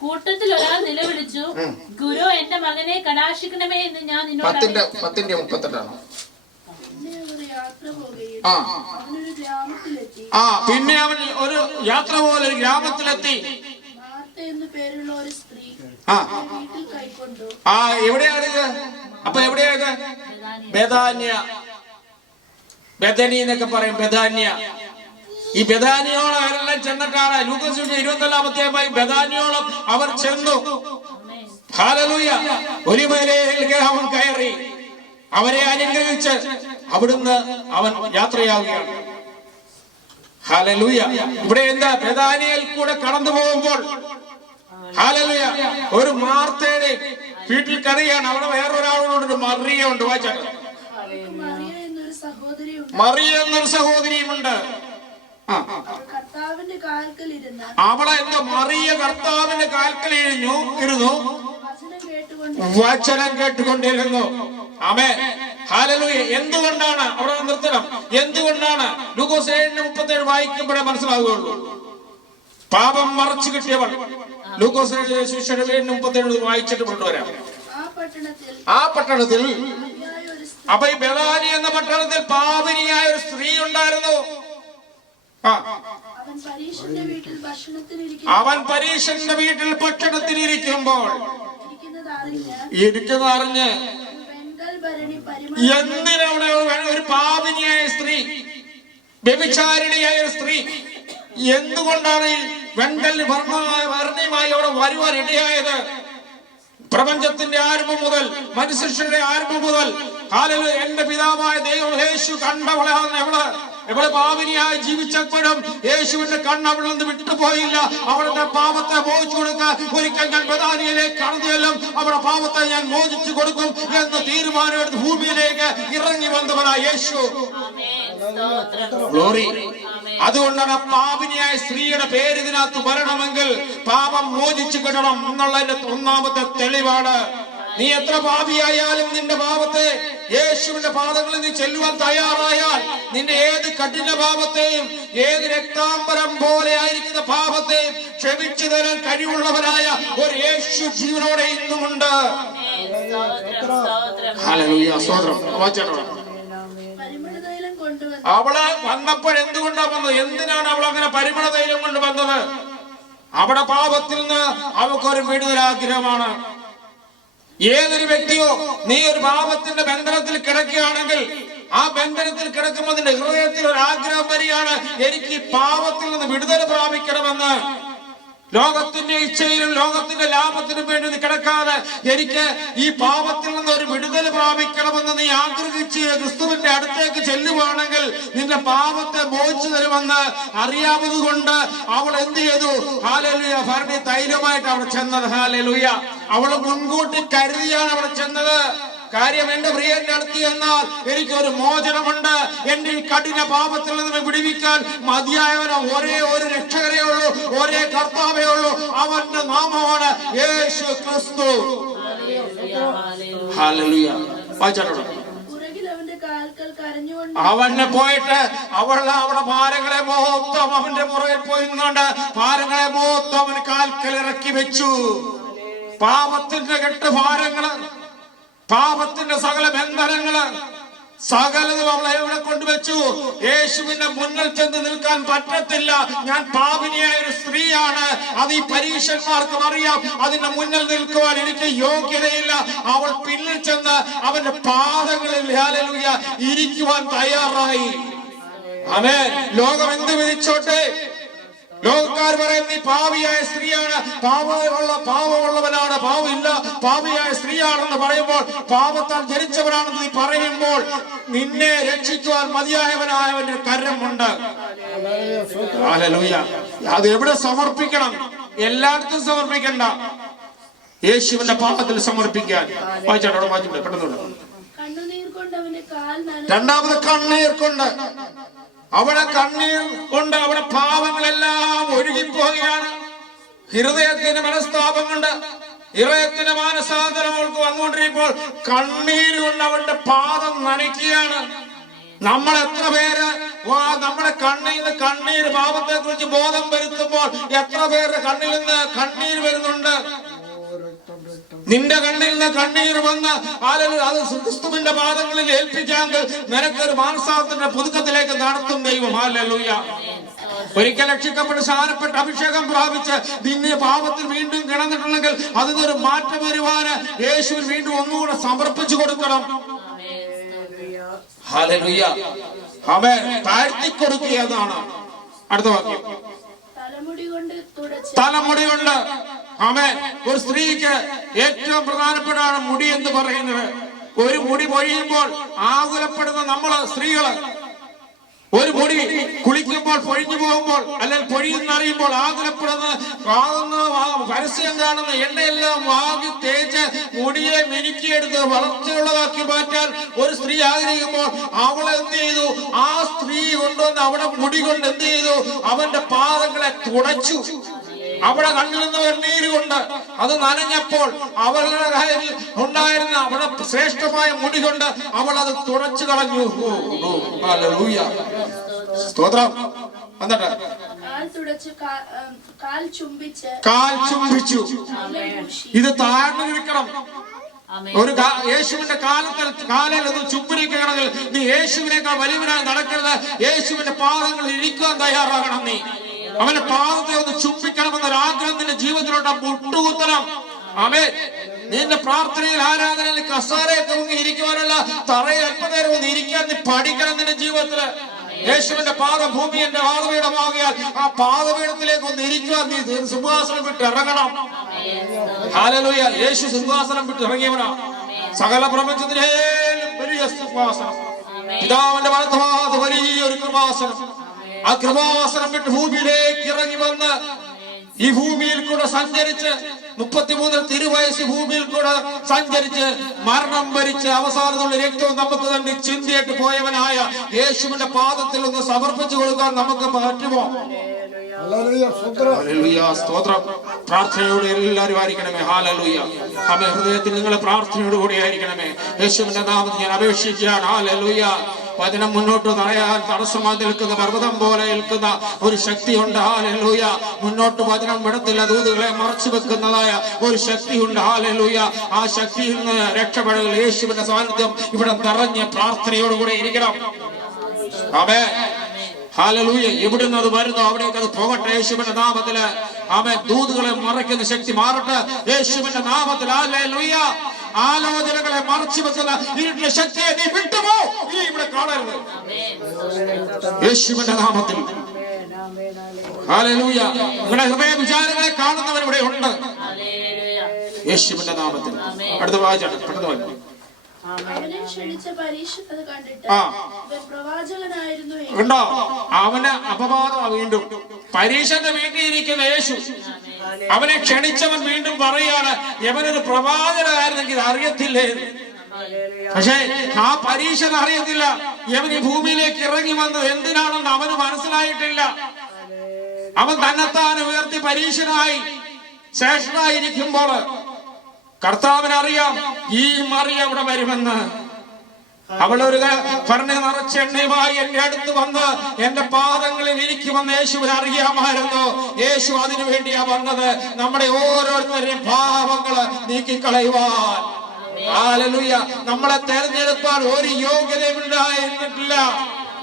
കൂട്ടത്തിൽ ഒരാൾ നിലവിളിച്ചു, ഗുരു, എന്റെ മകനെ കടാക്ഷിക്കണമേ എന്ന് ഞാൻ നിന്നോട്. 10-38 പിന്നെ അവൻ ഒരു യാത്ര പോലെ ഒരു ഗ്രാമത്തിലെത്തി. എവിടെയാണ് ഇത്? അപ്പൊ എവിടെയാണ്? ബെഥാന്യ, ബെഥനി എന്നൊക്കെ പറയും. ബെഥാന്യ. ഈ ബെഥാനിയോളം അവരെല്ലാം ചെന്നിട്ടാണ്. ലൂക്കോസ് 24-ാം അധ്യായമായി ബെഥാനിയോളം അവർ ചെന്നു. ഹല്ലേലൂയ. ഒലിവമലയിൽ അവൻ കയറി അവരെ അനുഗ്രഹിച്ച് അവിടുന്ന് അവൻ യാത്രയാവുകയാണ്. ഹല്ലേലൂയ. ഇവിടെ എന്താ? ബെഥാനിയയിൽ കൂടെ കടന്നു പോകുമ്പോൾ ഹല്ലേലൂയ ഒരു മാർത്തയുടെ വീട്ടിൽ കയറിയാണ്. അവിടെ വേറൊരാളോട് മറിയ ഉണ്ട്. വായിച്ചാൽ മറിയ എന്നൊരു സഹോദരിയുമുണ്ട്. അവളെ എന്താ? മറിയ കർത്താവിന്റെ കാൽക്കൽ ഇരുന്നു. വചനം കേട്ടുകൊണ്ടിരുന്നു. ആമേൻ, ഹല്ലേലൂയ. എന്തുകൊണ്ടാണ് അവിടെ നിർത്തണം? എന്തുകൊണ്ടാണ്? ലൂക്കോസ് 7:37 വായിക്കുമ്പോഴേ മനസ്സിലാവുകയുള്ളൂ. പാപം മറച്ചു കിട്ടിയവൾ. ലൂക്കോസ് 7:37 വായിച്ചിട്ട് കൊണ്ടുവരാം. ആ പട്ടണത്തിൽ അപ്പൊ ഈ ബെഥാനി എന്ന പട്ടണത്തിൽ പാപിനിയായ ഒരു സ്ത്രീ ഉണ്ടായിരുന്നു. അവൻ പരീശന്റെ വീട്ടിൽ ഭക്ഷണത്തിനിരിക്കുമ്പോൾ ഇരിക്കുന്നറിഞ്ഞ് എന്തിനവിടെ ഒരു പാപിനിയായ സ്ത്രീ, വ്യഭിചാരിണിയായ ഒരു സ്ത്രീ എന്തുകൊണ്ടാണ് ഈ വെങ്കൽ വർണ്ണയുമായി അവിടെ വരുവാൻ ഇടയായത്? പ്രപഞ്ചത്തിന്റെ ആരംഭം മുതൽ, മനുഷ്യരുടെ ആരംഭം മുതൽ എന്റെ പിതാവായ ദൈവം യേശു കണ്ടവളാണ് എവള് പാപിനിയായി ജീവിച്ചപ്പോഴും യേശുവിന്റെ കണ്ണ് അവളിൽ നിന്ന് വിട്ടുപോയില്ല. അവളുടെ പാപത്തെ മോചിച്ചു കൊടുക്കാൻ ഒരിക്കൽ ഞാൻ ബഥാനിയയിലേക്ക് കടന്നുചെല്ലും, അവളുടെ പാപത്തെ ഞാൻ മോചിച്ചു കൊടുക്കും എന്ന് തീരുമാനമെടുത്ത് ഭൂമിയിലേക്ക് ഇറങ്ങി വന്നവനായ യേശു. ഗ്ലോറി. അതുകൊണ്ടാണ് പാപിനിയായ സ്ത്രീയുടെ പേര് ഇതിനകത്ത് വരണമെങ്കിൽ പാപം മോചിച്ചു കിട്ടണം എന്നുള്ളതിന്റെ ഒന്നാമത്തെ തെളിവാണ്. നീ എത്ര പാപിയായാലും നിന്റെ പാപത്തെ യേശുവിന്റെ പാദങ്ങളിൽ നീ ചെല്ലുവാൻ തയ്യാറായാൽ നിന്റെ ഏത് കഠിന പാപത്തെയും ഏത് രക്താംബരം പോലെ ആയിരിക്കുന്ന പാപത്തെയും ക്ഷമിച്ചു തരാൻ കഴിവുള്ളവരായ ഒരു യേശു ജീവനോടെ ഇന്നുമുണ്ട്. അവള് വന്നപ്പോൾ എന്തുകൊണ്ടാ വന്നത്? എന്തിനാണ് അവൾ അങ്ങനെ പരിമള തൈലം കൊണ്ട് വന്നത്? അവിടെ പാപത്തിൽ നിന്ന് അവൾക്കൊരു വിടുതലാഗ്രഹമാണ്. ഏതൊരു വ്യക്തിയോ നീ ഒരു പാപത്തിന്റെ ബന്ധനത്തിൽ കിടക്കുകയാണെങ്കിൽ ആ ബന്ധനത്തിൽ കിടക്കുമ്പോൾ നിന്റെ ഹൃദയത്തിൽ ഒരു ആഗ്രഹം വരികയാണ്, എനിക്ക് പാപത്തിൽ നിന്ന് വിടുതൽ പ്രാപിക്കണമെന്ന്. ലോകത്തിന്റെ ഇച്ഛയിലും ലോകത്തിന്റെ ലാഭത്തിനും വേണ്ടി നീ കിടക്കാതെ എനിക്ക് ഈ പാപത്തിൽ നിന്ന് ഒരു വിടുതൽ പ്രാപിക്കണമെന്ന് നീ ആഗ്രഹിച്ച് ക്രിസ്തുവിന്റെ അടുത്തേക്ക് ചെല്ലുവാണെങ്കിൽ നിന്റെ പാപത്തെ മോചിച്ചു തരുമെന്ന് അറിയാവുന്നത് കൊണ്ട് അവൾ എന്ത് ചെയ്തു? ഹല്ലേലൂയ. ഭരണി തൈലമായിട്ട് അവിടെ ചെന്നത്. ഹല്ലേലൂയ. അവള് മുൻകൂട്ടി കരുതിയാണ് അവിടെ ചെന്നത്. കാര്യം എന്റെ പ്രിയന്റെ അടുത്ത് എന്നാൽ എനിക്കൊരു മോചനമുണ്ട്. എന്റെ ഈ കഠിന പാപത്തിൽ നിന്ന് വിടുവിക്കാൻ മതിയായവന് ഒരേ ഒരു രക്ഷകരേ ഉള്ളൂ, ഒരേ കർത്താവേ ഉള്ളൂ. അവന്റെ നാമമാണ് യേശു ക്രിസ്തു. ഹല്ലേലൂയ. അവനെ പോയിട്ട് അവിടെ ഭാരങ്ങളെ മൊത്തം അവന്റെ പുറകിൽ പോയി നിന്നുകൊണ്ട് ഭാരങ്ങളെ മൊത്തം അവന് കാൽക്കൽ ഇറക്കി വെച്ചു. പാപത്തിന്റെ കെട്ട് ഭാരങ്ങള്, പാപത്തിന്റെ സകല ബന്ധനങ്ങള് സകലതും അവളെ എവിടെ കൊണ്ടുവച്ചു? യേശുവിന്റെ മുന്നിൽ ചെന്ന് നിൽക്കാൻ പറ്റത്തില്ല. ഞാൻ പാപിനിയായ ഒരു സ്ത്രീയാണ്, അത് ഈ പരീക്ഷന്മാർക്കും അറിയാം. അതിന്റെ മുന്നിൽ നിൽക്കുവാൻ എനിക്ക് യോഗ്യതയില്ല. അവൾ പിന്നിൽ ചെന്ന് അവന്റെ പാദങ്ങളിൽ ഹല്ലേലൂയ ഇരിക്കുവാൻ തയ്യാറായി. ആമേൻ. ലോകം എന്ത് വിധിച്ചോട്ടെ, ലോകക്കാർ പറയും നീ പാപിയായ സ്ത്രീയാണ്, പാപമുള്ളവനാണ്, പാവമില്ല പാപിയായ സ്ത്രീയാണെന്ന് പറയുമ്പോൾ, പാപത്താൽ ജനിച്ചവനാണെന്ന് നീ പറയുമ്പോൾ നിന്നെ രക്ഷിക്കുവാൻ മതിയായവനായവന്റെ കരമുണ്ട്. ഹല്ലേലൂയ. അത് എവിടെ സമർപ്പിക്കണം? എല്ലായിടത്തും സമർപ്പിക്കണ്ട, യേശുവിന്റെ പാദത്തിൽ സമർപ്പിക്കാൻ. രണ്ടാമത് കണ്ണീർ കൊണ്ട്, അവിടെ കണ്ണീർ കൊണ്ട് അവിടെ പാവങ്ങളെല്ലാം ഒഴുകിപ്പോവുകയാണ്. ഹൃദയത്തിന് മനസ്താപം കൊണ്ട്, ഹൃദയത്തിന് മാനസാന്തരം അവൾക്ക് വന്നുകൊണ്ടിരിക്കുമ്പോൾ കണ്ണീര് കൊണ്ട് അവളുടെ പാദം നനയ്ക്കുകയാണ്. നമ്മൾ എത്ര പേര് നമ്മുടെ കണ്ണീര് പാപത്തെ കുറിച്ച് ബോധം വരുത്തുമ്പോൾ എത്ര പേരുടെ കണ്ണിൽ നിന്ന് കണ്ണീര് വരുന്നുണ്ട്? നിന്റെ കണ്ണിൽ നിന്ന് കണ്ണീർ വന്ന് അത് ക്രിസ്തുവിന്റെ പാദങ്ങളിൽ ഏൽപ്പിക്കാമെങ്കിൽ നിനക്കൊരു മാനസാന്തരത്തിന്റെ പുതുക്കത്തിലേക്ക് നടത്തും ദൈവം. ഹല്ലേലൂയ. ഒരിക്കൽ രക്ഷിക്കപ്പെട്ട് സ്ഥാനപ്പെട്ട അഭിഷേകം പ്രാപിച്ച് നിന്നെ പാപത്തിൽ വീണ്ടും കിടന്നിട്ടുണ്ടെങ്കിൽ അതിനൊരു മാറ്റം വരുവാന് യേശുവിൽ വീണ്ടും ഒന്നുകൂടെ സമർപ്പിച്ചു കൊടുക്കണം. ഹല്ലേലൂയ. ആമേൻ. താഴ്ത്തി കൊടുക്കുക എന്നാണ് അടുത്ത വാക്യം. തലമുടി കൊണ്ട്. ആമേൻ. ഒരു സ്ത്രീക്ക് ഏറ്റവും പ്രധാനപ്പെട്ടാണ് മുടി എന്ന് പറയുന്നത്. ഒരു മുടി പൊഴിയുമ്പോൾ ആകുലപ്പെടുന്ന നമ്മള് സ്ത്രീകള്, ഒരു മുടി കുളിക്കുമ്പോൾ പൊഴിഞ്ഞു പോകുമ്പോൾ അല്ലെങ്കിൽ പൊഴിയുന്നറിയുമ്പോൾ ആകുലപ്പെടുന്ന പരസ്യം കാണുന്ന എണ്ണയെല്ലാം വാങ്ങി തേച്ച് മുടിയെ മിനുക്കിയെടുത്ത് വളർച്ചയുള്ളതാക്കി മാറ്റാൻ ഒരു സ്ത്രീ ആഗ്രഹിക്കുമ്പോൾ അവൾ എന്ത് ചെയ്തു? ആ സ്ത്രീ കൊണ്ടുവന്ന് അവിടെ മുടി കൊണ്ട് എന്ത് ചെയ്തു? അവന്റെ പാദങ്ങളെ തുടച്ചു. അവിടെ കണ്ണിൽ നിന്ന് വെണ്ണീര് കൊണ്ട് അത് നനഞ്ഞപ്പോൾ അവളുടെ കയ്യിൽ ഉണ്ടായിരുന്ന അവിടെ ശ്രേഷ്ഠമായ മുടി കൊണ്ട് അവൾ അത് തുടച്ചു കളഞ്ഞു. ഹല്ലേലൂയ. സ്തോത്രം. എന്നിട്ട് കാൽ ചുംബിച്ചു. ഇത് താഴ്ന്നു നിൽക്കണം. ഒരു യേശുവിന്റെ കാലിൽ ഒന്ന് ചുംബിക്കണമെങ്കിൽ നീ യേശുവിനേക്കാൾ വലിയവനായി നടക്കരുത്. യേശുവിന്റെ പാദങ്ങളിൽ ഇരിക്കാൻ തയ്യാറാകണം. നീ അവന്റെ പാദത്തെ ഒന്ന് ചുംബിക്കണമെന്നൊരു ആഗ്രഹം നിന്റെ ജീവിതത്തിലോട്ട് മുട്ടുകുത്തണം. ആമേൻ. നിന്റെ പ്രാർത്ഥനയിൽ, ആരാധനയിൽ കസാരയൊക്കെ മുങ്ങി ഇരിക്കുവാനുള്ള തറയിൽ അല്പനേരം ഒന്ന് ഇരിക്കാൻ നീ പഠിക്കണം. നിന്റെ ജീവിതത്തില് യേശുവിന്റെ പാദം ഭൂമി എന്റെ പാദപീഠമാകിയാൽ ആ പാദപീഠത്തിലേക്ക് ഒന്ന് ഇരിക്കുവാൻ നീ സിംഹാസനം വിട്ട് ഇറങ്ങണം. ഹല്ലേലൂയ. യേശു സിംഹാസനം വിട്ട് ഇറങ്ങിയവനാ. സകല പ്രപഞ്ചത്തിലേലും വലിയ സിംഹാസനം, പിതാവിന്റെ വലതുഭാഗത്ത് വലിയൊരു കൃപാസനം. ആ കൃപാസനം വിട്ട് ഭൂമിയിലേക്ക് ഇറങ്ങി വന്ന് ഈ ഭൂമിയിൽ കൂടെ സഞ്ചരിച്ച് 33 തിരുവയസ്സ് ഭൂമിയിൽ കൂടെ സഞ്ചരിച്ച് മരണം വരിച്ച് അവസാനത്തുള്ള രക്തവും നമുക്ക് തന്നെ ചിന്തിയിട്ട് പോയവനായ യേശുവിന്റെ പാദത്തിൽ ഒന്ന് സമർപ്പിച്ചു കൊടുക്കാൻ നമുക്ക് പറ്റുമോ? സ്തോത്രം. പ്രാർത്ഥനയോടെ എല്ലാവരും ആയിരിക്കണമേ. ഹല്ലേലൂയ. ആമേൻ. ഹൃദയത്തിൽ നിങ്ങളെ പ്രാർത്ഥനയോട് കൂടി ആയിരിക്കണമേ. യേശുവിന്റെ നാമത്തിൽ ഞാൻ അപേക്ഷിക്കുകയാണ്. ഹല്ലേലൂയ. വചനം മുന്നോട്ട് പറയാൻ തടസ്സമായി നിൽക്കുന്ന പർവ്വതം പോലെ നിൽക്കുന്ന ഒരു ശക്തിയുണ്ട്. ഹല്ലേലൂയ. മുന്നോട്ട് വചനം വിടത്തില്ല. ദൂതുകളെ മറച്ചു വെക്കുന്നതായ ഒരു ശക്തിയുണ്ട്. ഹല്ലേലൂയ. ആ ശക്തിയിൽ നിന്ന് രക്ഷപ്പെടുക യേശുവിന്റെ സാന്നിധ്യം ഇവിടെ നിറഞ്ഞ് പ്രാർത്ഥനയോടുകൂടെ ഇരിക്കണം. ആമേൻ. ഹല്ലേലൂയ. എവിടുന്ന് അത് വരുന്നോ അവിടേക്ക് അത് പോകട്ടെ യേശുവിന്റെ നാമത്തില്. ആമേൻ. ദൂതുകളെ മറയ്ക്കുന്ന ശക്തി മാറട്ടെ യേശുവിന്റെ നാമത്തിൽ. ഹല്ലേലൂയ. ആലോചനകളെ മറച്ചു വെക്കുന്ന ഇരുട്ടിന്റെ ശക്തിയെ നീ വിട്ടുപോ. നീ ഇവിടെ കാണരുത് യേശുവിന്റെ നാമത്തിൽ. ഹല്ലേലൂയ. നിങ്ങളുടെ ഹൃദയ വിചാരങ്ങളെ കാണുന്നവർ ഇവിടെ ഉണ്ട് യേശുവിന്റെ നാമത്തിൽ. അടുത്ത വായിച്ചാണ് പെട്ടെന്ന് വായിക്കും. ഉണ്ടോ? അവന് അപവാദം. വീണ്ടും പരീക്ഷന്റെ വീട്ടിലിരിക്കുന്ന യേശു അവനെ ക്ഷണിച്ചവൻ വീണ്ടും പറയാണ് യവനൊരു പ്രവാചകനായിരുന്നെങ്കിൽ അറിയത്തില്ലേ. പക്ഷേ ആ പരീക്ഷന് അറിയത്തില്ല. യവൻ ഈ ഭൂമിയിലേക്ക് ഇറങ്ങി വന്നത് എന്തിനാണെന്ന് അവന് മനസ്സിലായിട്ടില്ല. അവൻ തന്നെത്താൻ ഉയർത്തി പരീക്ഷനായി ശ്രേഷ്ഠനായിരിക്കുമ്പോൾ കർത്താവിനറിയാം ഈ മറിയ അവിടെ വരുമെന്ന്. അവളൊരു ഭരണ നിറച്ച എണ്ണയുമായി എന്റെ അടുത്ത് വന്ന് എന്റെ പാദങ്ങളിൽ ഇരിക്കുമെന്ന് യേശുവിന് അറിയാമായിരുന്നു. യേശു അതിനു വേണ്ടിയാ വന്നത്, നമ്മുടെ ഓരോരുത്തരുടെയും പാപങ്ങള് നീക്കിക്കളയുവാൻ. ഹല്ലേലൂയ. നമ്മളെ തെരഞ്ഞെടുപ്പാൻ ഒരു യോഗ്യതയും ഉണ്ടായിരുന്നിട്ടില്ല.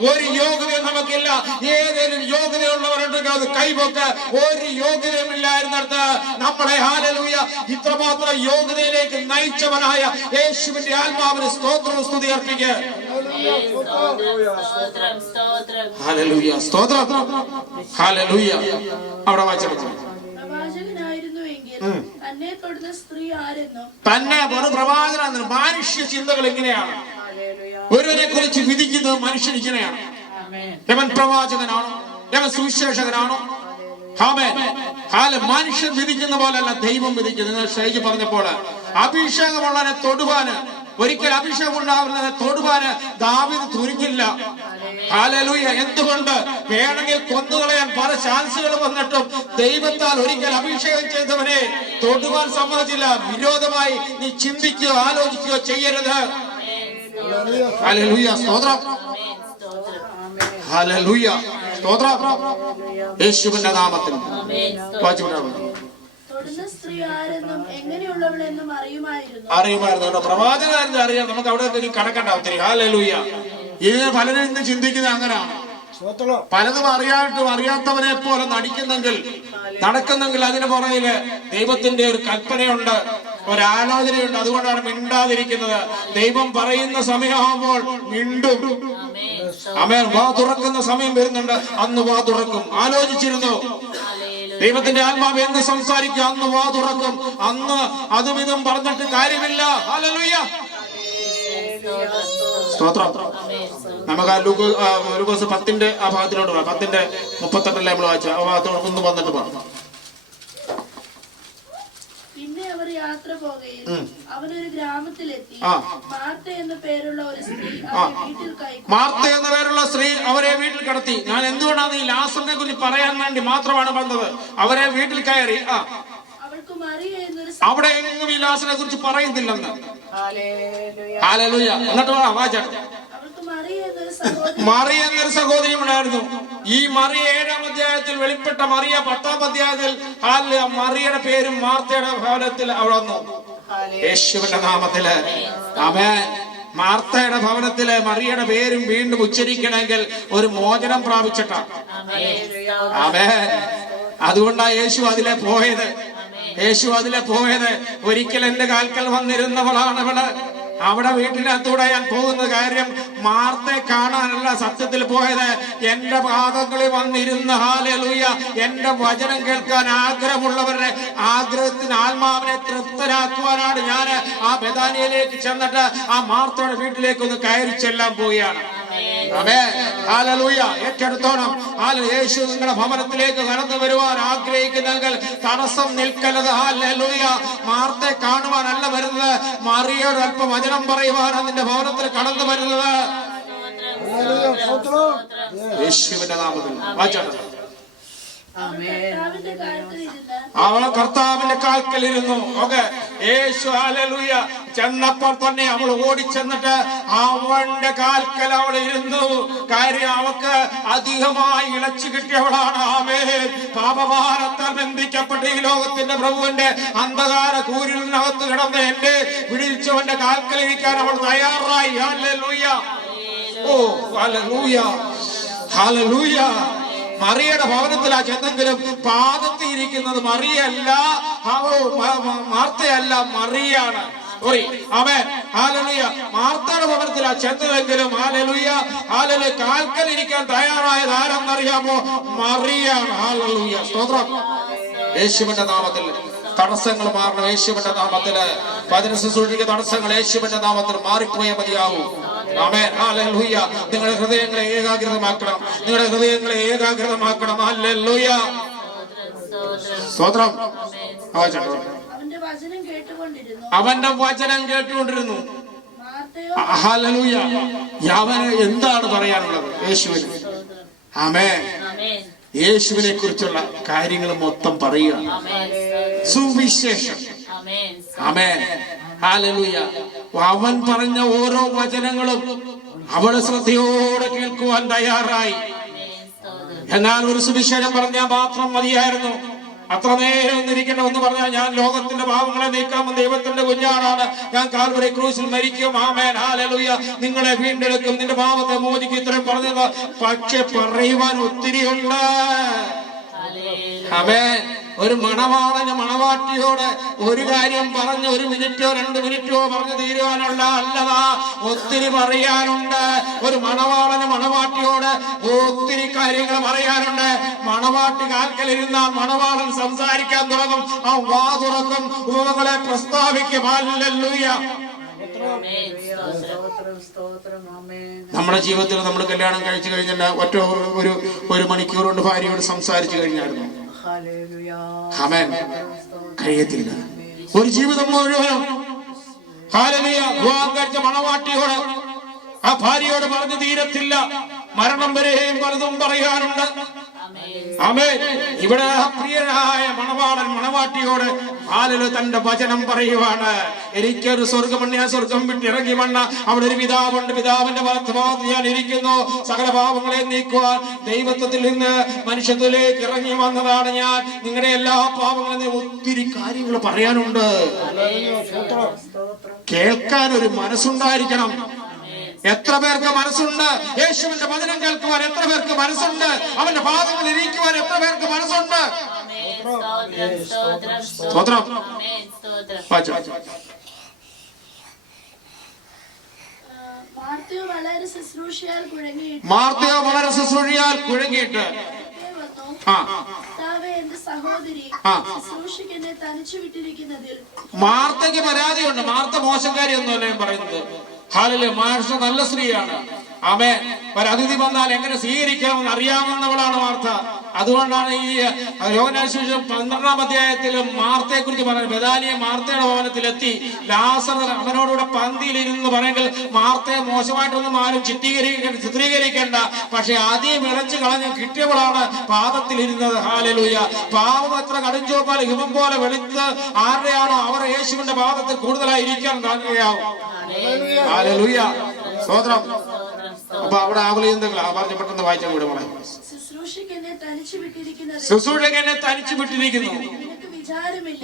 ഒരു യോഗ്യതയും നമുക്കില്ല. ഏതെങ്കിലും യോഗ്യതയുള്ളവരുണ്ടെങ്കിൽ അത് കൈപൊക്ക്. ഒരു യോഗ്യതയും ഇല്ലായിരുന്നിടത്ത് നമ്മളെ ഹല്ലേലൂയ ഇത്രമാത്രം യോഗ്യതയിലേക്ക് നയിച്ചവനായ യേശുവിന്റെ ആത്മാവിന് സ്തോത്രവും സ്തുതി അർപ്പിക്കുക. ഹല്ലേലൂയ. സ്തോത്രം. ഹല്ലേലൂയ. അവിടെ വായിച്ചു. തന്നെ ഒരു പ്രവാചകനാണ്. മാനുഷ്യ ചിന്തകൾ എങ്ങനെയാണ് ഒരുവനെ കുറിച്ച് വിധിക്കുന്നത്? മനുഷ്യൻ ഇങ്ങനെയാണ്. യവൻ പ്രവാചകനാണോ? യവൻ സുവിശേഷകനാണോ? മനുഷ്യൻ വിധിക്കുന്ന പോലെയല്ല ദൈവം വിധിക്കുന്നത്. ഷൈജ് പറഞ്ഞപ്പോൾ അഭിഷേകമുള്ളവനെ തൊടുവാന്, ഒരിക്കൽ അഭിഷേകം ഉണ്ടാവുന്നതിനെ തൊടുവാന് ദാവീദ് തുനിഞ്ഞില്ല. ഹല്ലേലൂയ. എന്തുകൊണ്ട്? വേണമെങ്കിൽ കൊന്നുകളയാൻ പല ചാൻസുകൾ വന്നിട്ടും ദൈവത്താൽ ഒരിക്കൽ അഭിഷേകം ചെയ്തവനെ തൊടുവാൻ സമ്മതിച്ചില്ല. വിരോധമായി നീ ചിന്തിക്കുകയോ ആലോചിക്കുകയോ ചെയ്യരുത്. ഹല്ലേലൂയ. സ്തോത്രം. ഹല്ലേലൂയ. സ്തോത്രം. യേശുവിന്റെ നാമത്തിൽ അറിയുമായിരുന്നു. പ്രവാചകനായിരുന്നു അറിയാം. നമുക്ക് അവിടെ കണക്കണ്ട ഒത്തിരി. ഹല്ലേലൂയ. ഇതിന് പലരും ഇന്ന് ചിന്തിക്കുന്നത് അങ്ങനെയാണ്. പലതും അറിയായിട്ടും അറിയാത്തവനെ പോലെ നടക്കുന്നെങ്കിൽ അതിന് പുറകില് ദൈവത്തിന്റെ ഒരു കൽപ്പനയുണ്ട്, ഒരാലോചനയുണ്ട്. അതുകൊണ്ടാണ് മിണ്ടാതിരിക്കുന്നത്. ദൈവം പറയുന്ന സമയമാകുമ്പോൾ മിണ്ടും. ആമേൻ. വാ തുറക്കുന്ന സമയം വരുന്നുണ്ട്, അന്ന് വാ തുറക്കും. ആലോചിച്ചിരുന്നു. ദൈവത്തിന്റെ ആത്മാവ് എന്ന് സംസാരിക്കുക അന്ന് വാ തുറക്കും. അന്ന് അതും ഇതും പറഞ്ഞിട്ട് കാര്യമില്ല. ഹല്ലേലൂയ. സ്തോത്രം. നമുക്ക് ലൂക്കോസ് 10 ആ ഭാഗത്തിലോട്ട് പോകാം. 10:38 നമ്മൾ വായിച്ച ആ ഭാഗത്തോട് ഒന്ന് വന്നിട്ട് പോകാം. പിന്നെ അവർ യാത്ര പോകയിൽ അവനൊരു ഗ്രാമത്തിലെത്തി. മാർത്ത എന്ന പേരുള്ള ഒരു സ്ത്രീ അവരെ വീട്ടിൽ കൈക്കൊണ്ടു. മാർത്ത എന്ന പേരുള്ള സ്ത്രീ അവരെ വീട്ടിൽ കടത്തി. ഞാൻ എന്തുകൊണ്ടാണ് ഈ ലാസറിനെ കുറിച്ച് പറയാൻ വേണ്ടി മാത്രമാണ് വന്നത്. അവരെ വീട്ടിൽ കയറി. അവൾക്ക് മറിയ എന്നൊരു അവിടെ എങ്ങും ഈ ലാസറിനെ കുറിച്ച് പറയുന്നില്ലെന്ന്. ഹല്ലേലൂയ. എന്നിട്ട് വാചകം, അവൾക്ക് മറിയ എന്നൊരു സഹോദരി മറിയ എന്നൊരു സഹോദരി ഉണ്ടായിരുന്നു. ഈ മറിയ 7-ാം അധ്യായത്തിൽ വെളിപ്പെട്ട മറിയ 10-ാം അധ്യായത്തിൽ മറിയയുടെ പേരും മാർത്തയുടെ ഭവനത്തിൽ അവിടെ വന്നു. യേശുവിന്റെ നാമത്തില് ആമേൻ. മാർത്തയുടെ ഭവനത്തിലെ മറിയയുടെ പേരും വീണ്ടും ഉച്ചരിക്കണമെങ്കിൽ ഒരു മോചനം പ്രാപിച്ചിട്ടാണ്. ആമേൻ. അതുകൊണ്ടാ യേശു അതിലെ പോയത്. ഒരിക്കൽ എന്റെ കാൽക്കൽ വന്നിരുന്നവളാണ് ഇവിടെ. അവിടെ വീട്ടിനകത്തൂടെ ഞാൻ പോകുന്ന കാര്യം മാർത്തെ കാണാനല്ല സത്യത്തിൽ പോയത്. എന്റെ പാദങ്ങളിൽ വന്നിരുന്ന ഹല്ലേലൂയ എന്റെ വചനം കേൾക്കാൻ ആഗ്രഹമുള്ളവരുടെ ആഗ്രഹത്തിന് ആത്മാവിനെ തൃപ്തരാക്കുവാനാണ് ഞാൻ ആ ബെഥാനിയയിലേക്ക് ചെന്നിട്ട് ആ മാർത്തയുടെ വീട്ടിലേക്ക് ഒന്ന് കയറി ചെല്ലാൻ പോവുകയാണ്. ഏറ്റെടുത്തോണം. യേശു നിങ്ങളുടെ ഭവനത്തിലേക്ക് കടന്നു വരുവാൻ ആഗ്രഹിക്കുന്നെങ്കിൽ തടസ്സം നിൽക്കരുത്. ഹല്ലേലൂയ. മാർത്തെ കാണുവാനല്ല വരുന്നത്, മറിയോട് അല്പം വചനം പറയുവാനാണ് നിന്റെ ഭവനത്തിൽ കടന്നു വരുന്നത്. യേശുവിന്റെ നാമത്തിൽ വാചകം. അവൾ കർത്താവിന്റെ കാൽക്കലിരുന്നു. ഓക്കെ. യേശു ഹല്ലേലൂയ ചെന്നപ്പോൾ തന്നെ അവൾ ഓടിച്ചെന്നിട്ട് അവന്റെ കാൽക്കൽ അവൾ ഇരുന്നു. കാര്യം അവൾക്ക് അധികമായി ഇളച്ചു കിട്ടിയവളാണ്. ആമേൻ. പാപഭാരത്താൽ ബന്ധിക്കപ്പെട്ട ഈ ലോകത്തിന്റെ പ്രഭുവിന്റെ അന്ധകാര കൂരിനകത്ത് കിടന്ന് എന്റെ വിളിച്ചവന്റെ കാൽക്കലിരിക്കാൻ അവൾ തയ്യാറായി. ഹല്ലേലൂയ. ഓ ഹല്ലേലൂയ. ഹല്ലേലൂയ. മറിയയുടെ ഭവനത്തിലാ ചെന്നെങ്കിലും പാദത്തിൽ ഇരിക്കുന്നത് മറിയല്ല, മാർത്തയല്ല, മറിയാണ്. ആമേൻ. ഹല്ലേലൂയ. മാർത്തയുടെ ഭവനത്തിലാ ചെന്നതെങ്കിലും ഹല്ലേലൂയ കാൽക്കലിരിക്കാൻ തയ്യാറായത് ആരെന്നറിയാമോ? മറിയാണ്. ഹല്ലേലൂയ. സ്തോത്രം. യേശുവിന്റെ നാമത്തിൽ തടസ്സങ്ങൾ മാറണം. യേശുവിന്റെ നാമത്തില് വചന ശുശ്രൂഷയ്ക്ക് തടസ്സങ്ങൾ യേശുവിന്റെ നാമത്തിൽ മാറിപ്പോയേ മതിയാവൂ. ആമേൻ. ഹല്ലേലൂയ. നിങ്ങളുടെ ഹൃദയങ്ങളെ ഏകാഗ്രതമാക്കണം. ഹല്ലേലൂയ. സ്തോത്രം. അവന്റെ വചനം കേട്ടുകൊണ്ടിരുന്നു. ഹല്ലേലൂയ. അവന് എന്താണ് പറയാനുള്ളത് യേശുവിന്? ആമേൻ. യേശുവിനെ കുറിച്ചുള്ള കാര്യങ്ങൾ മൊത്തം പറയുക. സുവിശേഷം. ആമേൻ. ഹല്ലേലൂയ. അവൻ പറഞ്ഞ ഓരോ വചനങ്ങളും അവള് ശ്രദ്ധയോടെ കേൾക്കുവാൻ തയ്യാറായി. എന്നാൽ ഒരു സുവിശേഷം പറഞ്ഞാൽ മാത്രം മതിയായിരുന്നു. അത്ര നേരം ഒന്നിരിക്കണമെന്ന് പറഞ്ഞാൽ ഞാൻ ലോകത്തിന്റെ പാപങ്ങളെ നീക്കാമെന്ന് ദൈവത്തിന്റെ കുഞ്ഞാടാണ്, ഞാൻ കാൽവരി ക്രൂസിൽ മരിക്കും. ആമേൻ. ഹല്ലേലൂയ. നിങ്ങളെ വീണ്ടെടുക്കും, നിന്റെ പാപത്തെ മോചിക്കും. ഇത്രയും പറഞ്ഞത്. പക്ഷെ പറയുവാൻ ഒത്തിരിയുണ്ട്. ആമേൻ. ഒരു മണവാളന് മണവാട്ടിയോട് ഒരു കാര്യം പറഞ്ഞ് 1 മിനിറ്റോ 2 മിനിറ്റോ പറഞ്ഞു തീരുവാനുള്ള അല്ലതാ, ഒത്തിരി പറയാനുണ്ട്. ഒരു മണവാളന് മണവാട്ടിയോട് ഒത്തിരി കാര്യങ്ങൾ പറയാനുണ്ട്. മണവാട്ടി കാൽക്കലിരുന്നാൽ മണവാളൻ സംസാരിക്കാൻ തുടങ്ങും. ആ വാ തുറക്കും, ഉപമകളെ പ്രസ്താവിക്കും. ഹല്ലേലൂയ. നമ്മുടെ ജീവിതത്തിൽ നമ്മൾ കല്യാണം കഴിച്ചു കഴിഞ്ഞാൽ ഒരു മണിക്കൂർ കൊണ്ട് ഭാര്യയോട് സംസാരിച്ചു കഴിഞ്ഞായിരുന്നു. ആമേൻ. കഴിയത്തില്ല. ഒരു ജീവിതം മുഴുവനും വിവാഹം കഴിച്ച മണവാട്ടിയോട് ആ ഭാര്യയോട് പറഞ്ഞു തീരത്തില്ല. മരണം വരെയും പലതും പറയാനുണ്ട്. ആമേൻ. ഇവിടെ പ്രിയനായ മണവാളൻ മണവാട്ടിയോട് തന്റെ വചനം പറയുവാണ്. എനിക്കൊരു സ്വർഗമണ്യ, സ്വർഗം വിട്ടിറങ്ങി വന്ന അവിടെ ഒരു പിതാവുണ്ട്. പിതാവിന്റെ ഭാഗത്ത് ഞാൻ ഇരിക്കുന്നു. സകല പാപങ്ങളെ നീക്കുവാൻ ദൈവത്വത്തിൽ നിന്ന് മനുഷ്യത്വത്തിലേക്ക് ഇറങ്ങി വന്നതാണ് ഞാൻ. നിങ്ങളുടെ എല്ലാ പാപങ്ങളും ഒത്തിരി കാര്യങ്ങൾ പറയാനുണ്ട്. കേൾക്കാൻ ഒരു മനസ്സുണ്ടായിരിക്കണം. എത്ര പേർക്ക് മനസ്സുണ്ട്? യേശുവിന്റെ വചനം കേൾക്കുവാൻ എത്ര പേർക്ക് മനസ്സുണ്ട്? അവന്റെ പാദങ്ങളിൽ ഇരിക്കുവാൻ എത്ര പേർക്ക് മനസ്സുണ്ട്? സ്തോത്രം. മാർത്തയോ വളരെ ശുശ്രൂഷയാൽ കുഴങ്ങിയിട്ട് മാർത്തയ്ക്ക് പരാതിയുണ്ട്. മാർത്ത മോശക്കാരി ഒന്നുമല്ല ഞാൻ പറയുന്നത്. ഹല്ലേലൂയ. മാർത്ത നല്ല സ്ത്രീയാണ്. ആമേൻ. ഒരു അതിഥി വന്നാൽ എങ്ങനെ സ്വീകരിക്കാമെന്ന് അറിയാവുന്നവളാണ് മാർത്ത. അതുകൊണ്ടാണ് ഈ യോഹന്നാൻ സുവിശേഷം 12-ാം അധ്യായത്തിൽ മാർത്തയെ കുറിച്ച് പറയുന്നത്. ബെഥാനിയ മാർത്തയുടെ ഭവനത്തിലെത്തി, ലാസർ അവനോടുകൂടെ പന്തിയിലിരുന്ന് പറയുമെങ്കിൽ മാർത്തയെ മോശമായിട്ടൊന്നും ആരും ചിത്രീകരിക്കേണ്ട. പക്ഷെ ആദ്യം ഇളച്ചു കളഞ്ഞ് കിട്ടിയവളാണ് പാദത്തിലിരുന്നത്. ഹല്ലേലൂയ. പാവം എത്ര കടുംചോപ്പാൽ ഹിമം പോലെ വെളുത്ത് ആരുടെയാണോ അവർ യേശുവിന്റെ പാദത്തിൽ കൂടുതലായി ഇരിക്കാൻ താല്പര്യമാവും. ഹല്ലേലൂയ. സ്തോത്രം. അപ്പൊ അവിടെ ആവലിയെന്തെങ്കിലും പറഞ്ഞ് പെട്ടെന്ന് വായിച്ചാൽ കൂടെ മോളെ. ശുശ്രൂഷയ്ക്ക് എന്നെ തനിച്ചു വിട്ടിരിക്കുന്നു.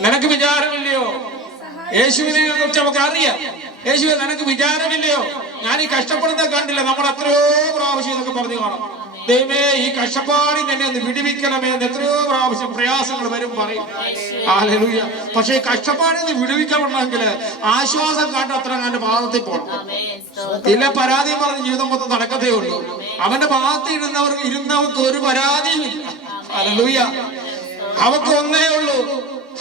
നിനക്ക് വിചാരമില്ലയോ? യേശുവിനെ കുറിച്ച് നമുക്ക് അറിയാം. യേശുവെ നിനക്ക് വിചാരമില്ലയോ? ഞാൻ ഈ കഷ്ടപ്പെടുന്നത് കണ്ടില്ല. നമ്മൾ എത്രയോ പ്രാവശ്യം എന്നൊക്കെ പറഞ്ഞു കാണാം. ദൈവമേ, ഈ കഷ്ടപ്പാടിൽ തന്നെ ഒന്ന് വിടുവിക്കണമേ എന്ന് എത്രയോ പ്രാവശ്യം പ്രയാസങ്ങൾ വരും പറയും. ഹല്ലേലൂയ. പക്ഷെ ഈ കഷ്ടപ്പാടിൽ നിന്ന് വിടുവിക്കണമെങ്കിൽ ആശ്വാസം കാട്ടത്ര അവന്റെ പാദത്തിൽ പോകണം. ഇല്ല പരാതി പറഞ്ഞ് ജീവിതം മൊത്തം നടക്കത്തേ ഉള്ളൂ. അവന്റെ ഭാഗത്ത് ഇരുന്നവർക്ക് ഒരു പരാതിയും ഇല്ല. ഹല്ലേലൂയ. അവർക്ക് ഒന്നേ ഉള്ളൂ.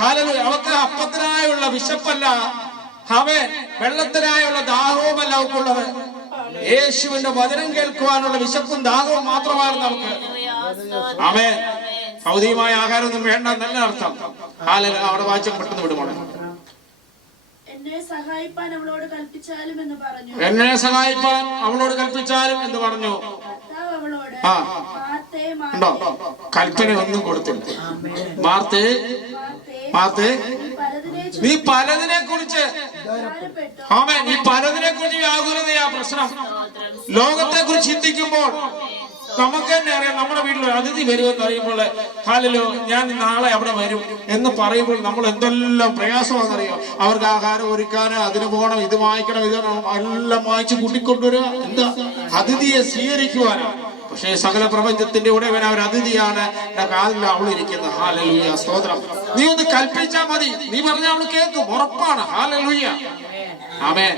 ഹല്ലേലൂയ. അവർക്ക് അപ്പത്തിനായുള്ള വിശപ്പല്ല, അവൻ വെള്ളത്തിനായുള്ള ദാഹവുമല്ല അവർക്കുള്ളത്. യേശുവിന്റെ വചനം കേൾക്കുവാനുള്ള വിശപ്പും ദാഹവും മാത്രമാണ് നമുക്ക്. ആമേൻ. ഭൗതികമായ ആഹാരമൊന്നും വേണ്ട എന്നല്ല അർത്ഥം. അവിടെ വായിച്ച പെട്ടെന്ന് വിടുമോളെ. എന്നെ സഹായിപ്പാൻ അവളോട് കൽപ്പിച്ചാലും എന്ന് പറഞ്ഞു. ഉണ്ടോ? കൽപ്പന ഒന്നും കൊടുത്തില്ല. മാർത്തേ, നീ പലതിനെ കുറിച്ച് വ്യാകുലതയാ പ്രശ്നം. ലോകത്തെ കുറിച്ച് ചിന്തിക്കുമ്പോൾ നമുക്ക് തന്നെ അറിയാം. നമ്മുടെ വീട്ടിൽ അതിഥി വരുമെന്ന് അറിയുമ്പോൾ ഹാലലോ ഞാൻ നാളെ അവിടെ വരും എന്ന് പറയുമ്പോൾ നമ്മൾ എന്തെല്ലാം പ്രയാസമാണെന്നറിയോ. അവർക്ക് ആഹാരം ഒരുക്കാന്, അതിന് പോകണം, ഇത് വാങ്ങിക്കണം, ഇത് എല്ലാം വാങ്ങിച്ച് കൂട്ടിക്കൊണ്ടുവരിക. എന്താ? അതിഥിയെ സ്വീകരിക്കുവാനാണ്. പക്ഷേ സകല പ്രപഞ്ചത്തിന്റെ ഉടയവൻ അവർ അതിഥിയാണ്. കാലിൽ അവൾ ഇരിക്കുന്നത്. ഹല്ലേലൂയ. സ്തോത്രം. നീ ഒന്ന് കൽപ്പിച്ചാ മതി. നീ പറഞ്ഞ അവള് കേൾക്കും, ഉറപ്പാണ്. ഹല്ലേലൂയ. ആമേൻ.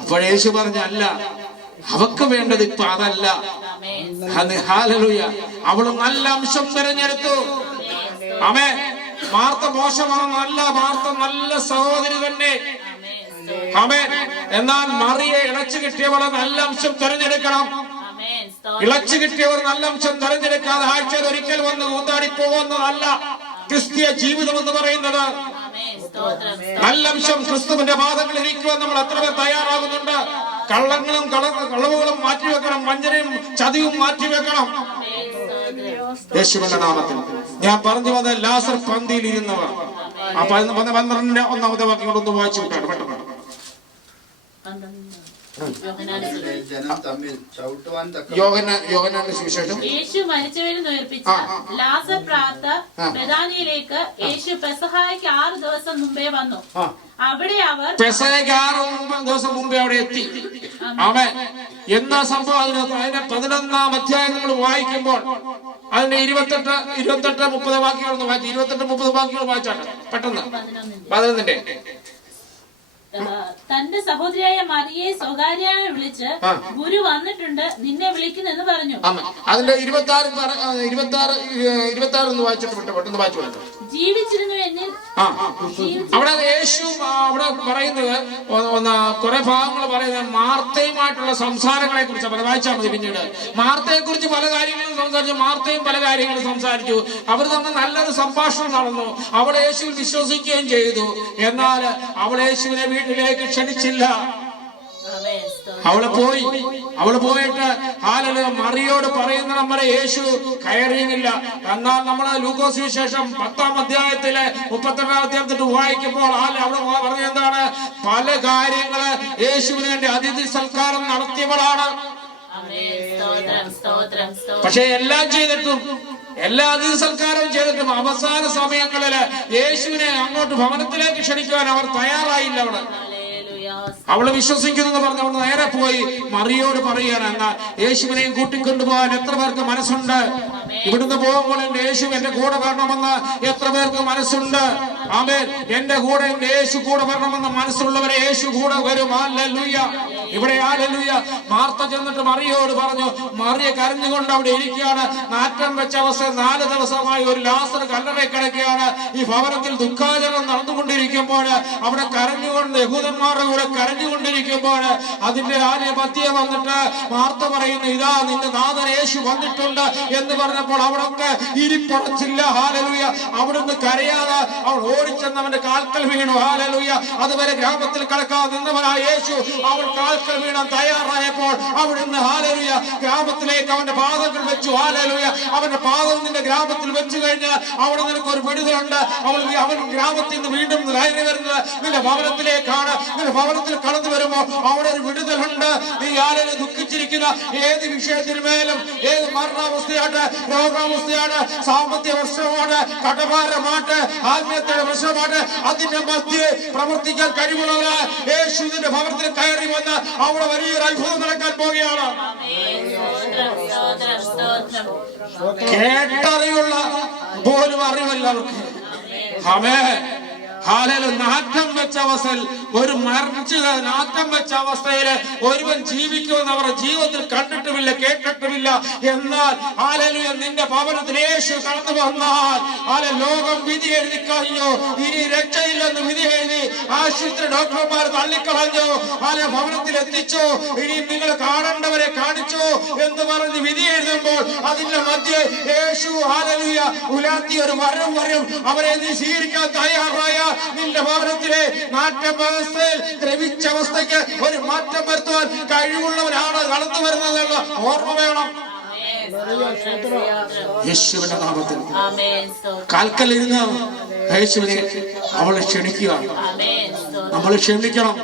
അപ്പോൾ യേശു പറഞ്ഞല്ല, അവക്ക് വേണ്ടത് ഇപ്പൊ അതല്ല. ഹല്ലേലൂയ. അവള് നല്ല അംശം തിരഞ്ഞെടുത്തു. ആമേൻ. മാർത്ത മോശമാണെന്നല്ല, മാർത്ത നല്ല സഹോദരി തന്നെ. ആമേൻ. എന്നാൽ മറിയെ ഇളച്ചു കിട്ടിയവളെ നല്ല അംശം തിരഞ്ഞെടുക്കണം. ഇളച്ചു കിട്ടിയവർ നല്ല അംശം തെരഞ്ഞെടുക്കാതെ ആഴ്ചയിൽ ഒരിക്കൽ വന്ന് കൂത്താടി പോകുന്നതല്ല ക്രിസ്തീയ ജീവിതം എന്ന് പറയുന്നത്. നല്ല അംശം ക്രിസ്തുവിന്റെ പാദങ്ങളിൽ ഇരിക്കുവാൻ നമ്മൾ എത്ര പേർ തയ്യാറാകുന്നുണ്ട്? കള്ളങ്ങളും കളവുകളും മാറ്റിവെക്കണം, വഞ്ചനയും ചതിവും മാറ്റിവെക്കണം. യേശുവിന്റെ നാമത്തിൽ ഞാൻ പറഞ്ഞു വന്ന ലാസർ പന്തിയിൽ ഇരുന്നവർ. ആ 12-ന്റെ 1-ാമത്തെ വാക്യം ഒന്ന് വായിച്ചു വിട്ടാണ് പെട്ടെന്ന്. യോഹന്നാന്റെ സുവിശേഷം. യേശു മരിച്ചവരിൽ ഉയർപ്പിച്ച ലാസർ പ്രാർത്ഥ ബെഥാനിയിലേക്ക് യേശു പെസഹായ്ക്ക് 6 ദിവസം മുമ്പേ വന്നു. അവിടെ അവർ പെസഹയ്ക്ക് 6 ദിവസം മുമ്പേ അവിടെ എത്തി. ആമേൻ. എന്താ സംഭവം? അതിന്റെ 11-ാം അധ്യായം നമ്മൾ വായിക്കുമ്പോൾ അതിന്റെ 28-30 വാക്യങ്ങളൊന്ന് വായിച്ചു. 28-30 വാക്യങ്ങൾ വായിച്ചാണ് പെട്ടെന്ന്. 11-ന്റെ തന്റെ സഹോദരിയായ മറിയെ സ്വകാര്യമായി വിളിച്ച് ഗുരു വന്നിട്ടുണ്ട്, നിന്നെ വിളിക്കുന്നെന്ന് പറഞ്ഞു. അതിന്റെ 26 ഒന്ന് വായിച്ചിട്ട് പെട്ടെന്ന് വായിച്ചു. ജീവിച്ചിരുന്നു എന്നിൽ അവിടെ യേശു അവിടെ പറയുന്നത് കുറെ ഭാഗങ്ങൾ പറയുന്നത് മാർത്തയുമായിട്ടുള്ള സംസാരങ്ങളെ കുറിച്ച് വായിച്ചാൽ മതി. പിന്നീട് മാർത്തയെ കുറിച്ച് പല കാര്യങ്ങളും സംസാരിച്ചു, മാർത്തയും പല കാര്യങ്ങളും സംസാരിച്ചു. അവർ തമ്മിൽ നല്ലൊരു സംഭാഷണം നടന്നു. അവൾ യേശുവിൽ വിശ്വസിക്കുകയും ചെയ്തു. എന്നാൽ അവൾ യേശുവിനെ വീട്ടിലേക്ക് ക്ഷണിച്ചില്ല. അവള് പോയിട്ട് ഹാലല് മറിയോട് പറയുന്ന നമ്മുടെ യേശു കയറിയുമില്ല. എന്നാൽ നമ്മള് ലൂക്കോസ് സുവിശേഷം 10-ാം അധ്യായത്തിലെ 32-ാം അധ്യായത്തിൽ വായിക്കുമ്പോൾ അവിടെ പറഞ്ഞ എന്താണ്? പല കാര്യങ്ങള് യേശുവിന് വേണ്ടി അതിഥി സൽക്കാരം നടത്തിയവളാണ്. പക്ഷെ എല്ലാം ചെയ്തിട്ടും, എല്ലാ അതിഥി സൽക്കാരവും ചെയ്തിട്ടും അവസാന സമയങ്ങളില് യേശുവിനെ അങ്ങോട്ട് ഭവനത്തിലേക്ക് ക്ഷണിക്കുവാൻ അവർ തയ്യാറായില്ല. അവള് വിശ്വസിക്കുന്നു പറഞ്ഞ് അവൾ നേരെ പോയി മറിയോട് പറയുകയാണ്, എന്നാൽ യേശുവിനെയും കൂട്ടിക്കൊണ്ടുപോകാൻ എത്ര പേർക്ക് മനസ്സുണ്ട്? ഇവിടുന്ന് പോകുമ്പോൾ എന്റെ യേശു എന്റെ കൂടെ വരണമെന്ന് എത്ര പേർക്ക് മനസ്സുണ്ട്? ആമേൻ. എന്റെ കൂടെ എന്റെ യേശു കൂടെ വരണമെന്ന് മനസ്സുള്ളവരെ യേശു കൂടെ വരും. ഹല്ലേലൂയ. ഇവിടെ ഹല്ലേലൂയ. മാർത്ത ചെന്നിട്ട് മറിയോട് പറഞ്ഞു. മറിയ കരഞ്ഞുകൊണ്ട് അവിടെ ഇരിക്കുകയാണ്. നാറ്റം വെച്ച അവസ്ഥ 4 ദിവസമായി ഒരു ലാസർ കല്ലറയിൽ കിടക്കുകയാണ്. ഈ ഭവനത്തിൽ ദുഃഖാചരണം നടന്നുകൊണ്ടിരിക്കുമ്പോൾ അവിടെ കരഞ്ഞുകൊണ്ട് യഹൂദന്മാരുടെ കൂടെ കരഞ്ഞുകൊണ്ടിരിക്കുമ്പോൾ അതിന്റെ മധ്യേ വന്നിട്ട് മാർത്ത പറയുന്നു, ഇതാ നിന്റെ നാഥൻ യേശു വന്നിട്ടുണ്ട് എന്ന് പറഞ്ഞ വന്നപ്പോൾ അവിടൊക്കെ ഇരിപ്പുറച്ചില്ല. ഹാലലൂയ. അവിടുന്ന് കരയാതെ അവൾ ഓടിച്ചെന്ന് അവന്റെ കാൽക്കൽ വീണു. ഹാലലൂയ. അതുവരെ ഗ്രാമത്തിൽ കടക്കാതെ നിന്നവനായ യേശു അവൾ കാൽക്കൽ വീണാൻ തയ്യാറായപ്പോൾ അവിടുന്ന് ഹാലലൂയ ഗ്രാമത്തിലേക്ക് അവന്റെ പാദങ്ങൾ വെച്ചു. ഹാലലൂയ. അവന്റെ പാദം നിന്റെ ഗ്രാമത്തിൽ വെച്ചു കഴിഞ്ഞാൽ അവിടെ നിനക്ക് ഒരു വിടുതലുണ്ട്. അവൻ ഗ്രാമത്തിൽ നിന്ന് വീണ്ടും കയറി വരുന്നത് നിന്റെ ഭവനത്തിലേക്കാണ്. നിന്റെ ഭവനത്തിൽ കടന്നു വരുമ്പോ അവിടെ ഒരു വിടുതലുണ്ട്. നീ ആരെയും ദുഃഖിച്ചിരിക്കുന്ന ഏത് വിഷയത്തിന്മേലും, ഏത് മരണാവസ്ഥയാണ്, രോഗാവസ്ഥയാണ്, സാമ്പത്തിക പ്രശ്നമാണ്, കടഭാരമാണ്, ആത്മീയതയുടെ പ്രശ്നമാണ്, അതിന്റെ മധ്യേ പ്രവർത്തിക്കാൻ കഴിവുള്ളവരായ യേശു നിന്റെ ഭവനത്തിൽ കയറി വന്ന് അവിടെ വലിയൊരു അത്ഭുതം നടക്കാൻ പോവുകയാണ്. കേട്ടറിയുള്ള പോലും അറിവല്ല അവർക്ക്. ആമേൻ. ഹാലേലൂയ. നാറ്റം വെച്ച അവസ്ഥയിൽ ഒരു മരിച്ചത് നാറ്റം വെച്ച അവസ്ഥയില് ഒരുവൻ ജീവിക്കുമെന്ന് അവരുടെ ജീവിതത്തിൽ കണ്ടിട്ടുമില്ല, കേട്ടിട്ടുമില്ല. എന്നാൽ ഹാലേലൂയ നിന്റെ ഭവനത്തിൽ യേശു കടന്നു വന്നാൽ ലോകം വിധി എഴുതി കഴിഞ്ഞു. ഇനി രക്ഷയില്ലെന്ന് വിധി എഴുതി ആശുപത്രി ഡോക്ടർമാർ തള്ളിക്കളഞ്ഞു. ഭവനത്തിൽ എത്തിച്ചു. ഇനി നിങ്ങൾ കാണേണ്ടവരെ കാണിച്ചു എന്ന് പറഞ്ഞ് വിധി എഴുതുമ്പോൾ അതിന്റെ മധ്യേ യേശു ഹാലേലൂയ ഉലാത്തി ഒരു വരം അവരെ നീ സ്വീകരിക്കാൻ തയ്യാറായ നിന്റെ ഭവനത്തിലെ നാട്യവസ്ഥയിൽ ദ്രവിച്ച അവസ്ഥയ്ക്ക് ഒരു മാറ്റം വരുത്തുവാൻ കഴിവുള്ളവരാണ് കടന്നു വരുന്നതെന്ന് ഓർമ്മ വേണം. യേശുവിന്റെ നാമത്തിൽ കാൽക്കലിരുന്ന് യേശുവിനെ അവളെ ക്ഷണിക്കുക. നമ്മൾ ക്ഷമിക്കണം.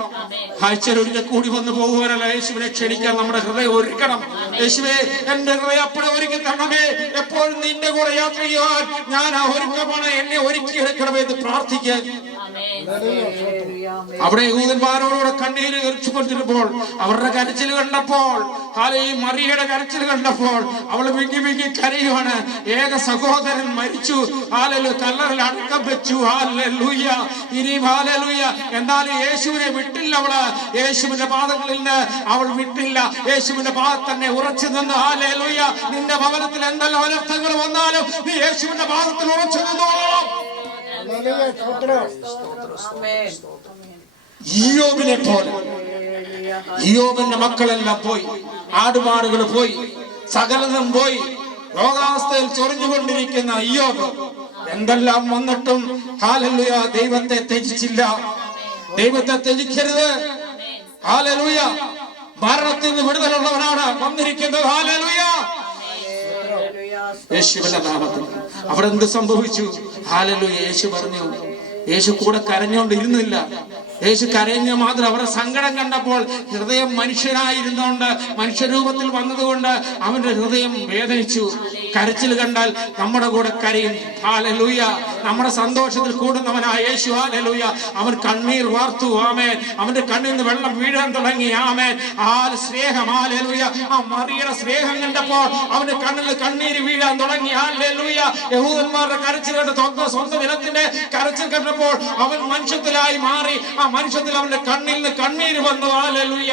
ആഴ്ചയിലൊരിക്കൽ കൂടി വന്നു പോകുവാനല്ല, യേശുവിനെ ക്ഷണിക്കാൻ നമ്മുടെ ഹൃദയം ഒരുക്കണം. യേശുവേ, എന്റെ ഹൃദയം അപ്പഴെ ഒരുക്കി തരണമേ. എപ്പോഴും നിന്റെ കൂടെ യാത്ര ചെയ്യുവാൻ ഞാൻ ഒരുക്കമാണ്. എന്നെ ഒരുക്കി എടുക്കണമേ എന്ന് പ്രാർത്ഥിക്കാൻ. അവിടെ യൂദന്മാരോടുകൂടെ കണ്ണീര് എറിച്ചുകൊണ്ടിരുമ്പോൾ അവരുടെ കരച്ചിൽ കണ്ടപ്പോൾ, ഈ മറിയയുടെ കരച്ചിൽ കണ്ടപ്പോൾ അവൾ വിങ്ങി വിങ്ങി കരയുവാണ്. ഏക സഹോദരൻ മരിച്ചു. കല്ലറിൽ അടക്കം വെച്ചു. ഹല്ലേലൂയ. ഇനി ഹല്ലേലൂയ. എന്നാൽ യേശുവിനെ വിട്ടില്ല അവള്. യേശുവിന്റെ പാദങ്ങളിൽ നിന്ന് അവൾ വിട്ടില്ല. യേശുവിന്റെ പാദം തന്നെ ഉറച്ചു നിന്ന്. ഹല്ലേലൂയ. നിന്റെ ഭവനത്തിൽ എന്തെല്ലാം അനർത്ഥങ്ങൾ വന്നാലും നീ യേശുവിന്റെ പാദത്തിൽ ഉറച്ചു നിന്നോളാം. ഇയ്യോബിനെ പോലെ ഇയ്യോബിന്റെ മക്കളെല്ലാം പോയി, ആടുമാടുകൾ പോയി, സകലതും പോയി. രോഗാവസ്ഥയിൽ ചൊറിഞ്ഞുകൊണ്ടിരിക്കുന്ന ഇയ്യോബ് എന്തെല്ലാം വന്നിട്ടും ഹല്ലേലൂയ ദൈവത്തെ ത്യജിച്ചില്ല. ദൈവത്തെ ത്യജിക്കരുത്. ഹല്ലേലൂയ. മരണത്തിൽ നിന്ന് വിടുതലുള്ളവനാണ് വന്നിരിക്കുന്നത്. ഹല്ലേലൂയ. യേശുവിന്റെ നാമത്തിൽ അവിടെ എന്ത് സംഭവിച്ചു? ഹല്ലേലൂയ. യേശു പറഞ്ഞു. യേശു കൂടെ കരഞ്ഞുകൊണ്ടിരുന്നില്ല. യേശു കരഞ്ഞ മാത്രം അവരുടെ സങ്കടം കണ്ടപ്പോൾ ഹൃദയം മനുഷ്യനായിരുന്നുകൊണ്ട്, മനുഷ്യരൂപത്തിൽ വന്നതുകൊണ്ട് അവന്റെ ഹൃദയം വേദനിച്ചു. കരച്ചിൽ കണ്ടാൽ നമ്മുടെ കൂടെ കരയും. ഹല്ലേലൂയ. നമ്മുടെ സന്തോഷത്തിൽ കൂടുന്നവനായ യേശു ഹല്ലേലൂയ അവൻ കണ്ണീർ വാർത്തു. ആമേൻ. അവന്റെ കണ്ണിൽ നിന്ന് വെള്ളം വീഴാൻ തുടങ്ങി. ആമേൻ. സ്നേഹം. ഹല്ലേലൂയ. ആ മറിയയുടെ സ്നേഹം കണ്ടപ്പോൾ അവന്റെ കണ്ണിൽ കണ്ണീര് വീഴാൻ തുടങ്ങി. ഹല്ലേലൂയ. യഹൂദന്മാരുടെ കരച്ചിൽ കണ്ട സ്വന്തം ഇനത്തിന്റെ കരച്ചിൽ കണ്ടപ്പോൾ അവൻ മനുഷ്യത്തിലായി മാറി. ആ മനുഷ്യത്തിൽ അവന്റെ കണ്ണിൽ നിന്ന് കണ്ണീര് വന്നു. ഹല്ലേലൂയ.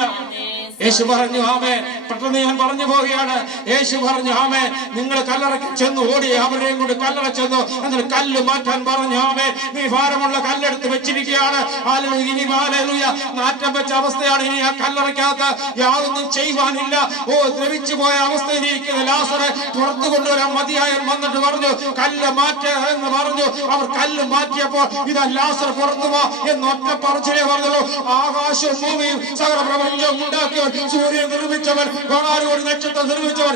യേശു പറഞ്ഞു. ആമേൻ. പെട്ടെന്ന് ഞാൻ പറഞ്ഞു പോവുകയാണ്. യേശു പറഞ്ഞു. ആമേൻ. നിങ്ങൾ കല്ലറയ്ക്ക് ചെന്ന് ഓടി അവരെയും കൊണ്ട് കല്ലറ ചെന്നു. എന്നിട്ട് കല്ല് മാറ്റാൻ പറഞ്ഞു. ആമേൻ. നീ ഭാരമുള്ള കല്ലെടുത്ത് വെച്ചിരിക്കുകയാണ്. ഇനി ഹല്ലേലൂയ നാറ്റം വെച്ച അവസ്ഥയാണ്. ഇനി ആ കല്ലറയ്ക്കകത്ത് യാതൊന്നും ചെയ്യുവാനില്ല. ദ്രവിച്ചു പോയ അവസ്ഥയിൽ ഇരിക്കുന്ന ലാസറെ പുറത്തു കൊണ്ടുവരാൻ മതിയായൻ വന്നിട്ട് പറഞ്ഞു കല്ല് മാറ്റ എന്ന് പറഞ്ഞു. അവർ കല്ല് മാറ്റിയപ്പോൾ ഇതാ ലാസർ പുറത്തു പോ എന്ന് ഒറ്റ പറച്ചിലേ പറഞ്ഞുള്ളൂ. ആകാശവും ഭൂമിയും സകല പ്രപഞ്ചവും ഉണ്ടാക്കിയവൻ, സൂര്യൻ നിർമ്മിച്ചവൻ, ഒരു നക്ഷത്രം നിർമ്മിച്ചവൻ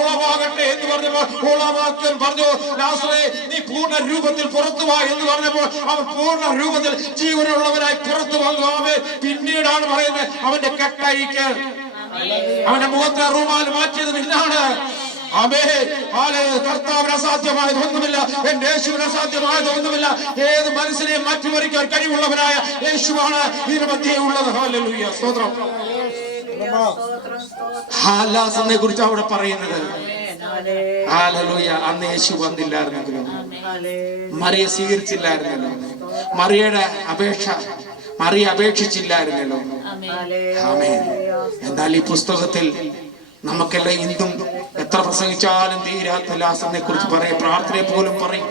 ഉളവാകട്ടെ എന്ന് പറഞ്ഞപ്പോൾ ഉളവാക്കൻ പറഞ്ഞു ലാസറേ നീ പൂർണ്ണ രൂപത്തിൽ പുറത്തു വാ എന്ന് പറഞ്ഞപ്പോൾ അവൻ പൂർണ്ണ രൂപത്തിൽ ജീവനുള്ളവരായി പുറത്തു വന്നു. അവൻ പിന്നീടാണ് പറയുന്നത് അവന്റെ കെട്ടഴിക്ക് അവന്റെ മുഖത്തെ റൂമാൽ മാറ്റിയത് പിന്നാണ്. കർത്താവിന് അസാധ്യമായതൊന്നുമില്ല. എന്റെ യേശുവിന് അസാധ്യമായതൊന്നുമില്ല. ഏത് മനസ്സിനെയും മാറ്റിമറിക്കാൻ കഴിവുള്ളവനായ യേശുവാണ് ഇതിന് മധ്യേ ഉള്ളത്. ഹല്ലേലൂയ. സ്തോത്രം. ഹാലാസിനെ കുറിച്ച് അവിടെ പറയുന്നത്. ഹല്ലേലൂയ. അന്ന് യേശു വന്നില്ലായിരുന്നെങ്കിലും, മറിയ സ്വീകരിച്ചില്ലായിരുന്നല്ലോ, മറിയയുടെ അപേക്ഷ മറിയ അപേക്ഷിച്ചില്ലായിരുന്നല്ലോ. ആമേൻ. എന്നാൽ ഈ പുസ്തകത്തിൽ നമുക്കെല്ലാം ഇന്നും എത്ര പ്രസംഗിച്ചാലും തീരാത്ത ലാസറിനെ കുറിച്ച് പറയും. പ്രാർത്ഥനയെ പോലും പറയും.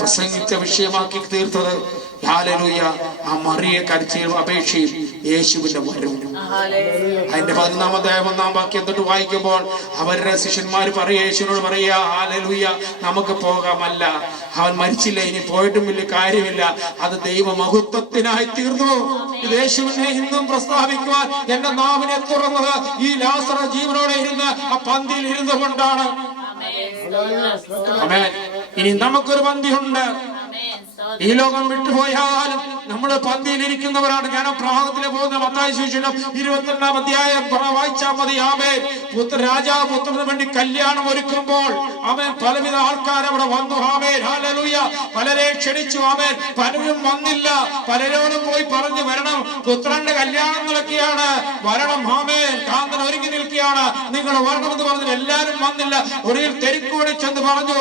പ്രസംഗിച്ച വിഷയമാക്കി തീർത്തത് ഹല്ലേലൂയ. ആ മറിയെ കരച്ചിലും അപേക്ഷയും യേശുവിന്റെ വരവും. അതിന്റെ 11-ാം വാക്യം തൊട്ട് വായിക്കുമ്പോൾ അവരുടെ ശിഷ്യന്മാർ പറയുക, യേശുവിനോട് പറയുക, ഹല്ലേലൂയ, നമുക്ക് പോകാമല്ല, അവൻ മരിച്ചില്ല, ഇനി പോയിട്ടും വലിയ കാര്യമില്ല, അത് ദൈവമഹത്വത്തിനായി തീർന്നു. ഇത് യേശുവിനെ ഇന്നും പ്രസ്താവിക്കുവാൻ എന്റെ നാവിനെ തുറന്നത് ഈ ലാസർ ജീവനോടെ ഇരുന്ന് ആ പന്തിയിൽ ഇരുന്നു കൊണ്ടാണ്. ആമേൻ. ഇനി നമുക്കൊരു പന്തിയുണ്ട്. ഈ ലോകം വിട്ടുപോയാലും നമ്മൾ പന്തിയിലിരിക്കുന്നവരാണ്. ഞാൻ പ്രാഹത്തിലെ പോകുന്ന മത്തായി സുവിശേഷം 22-ാം അധ്യായം വായിച്ചാൽ മതി. ആമേൻ. രാജാവ് പുത്രന് വേണ്ടി കല്യാണം ഒരുക്കുമ്പോൾ ആമേൻ പലവിധ ആൾക്കാർ അവിടെ വന്നു. ആമേൻ. ഹല്ലേലൂയ. പലരെ ക്ഷണിച്ചു. ആമേൻ. പലരും വന്നില്ല. പലരോടും പോയി പറഞ്ഞു വരണം, പുത്രന്റെ കല്യാണം നടക്കുകയാണ്, വരണം. ആമേൻ. കാന്തൻ ഒരുങ്ങി നിൽക്കുകയാണ്, നിങ്ങൾ വരണമെന്ന് പറഞ്ഞു. എല്ലാരും വന്നില്ല. ഒടുവിൽ തെരുക്കോടി ചെന്ന് പറഞ്ഞു,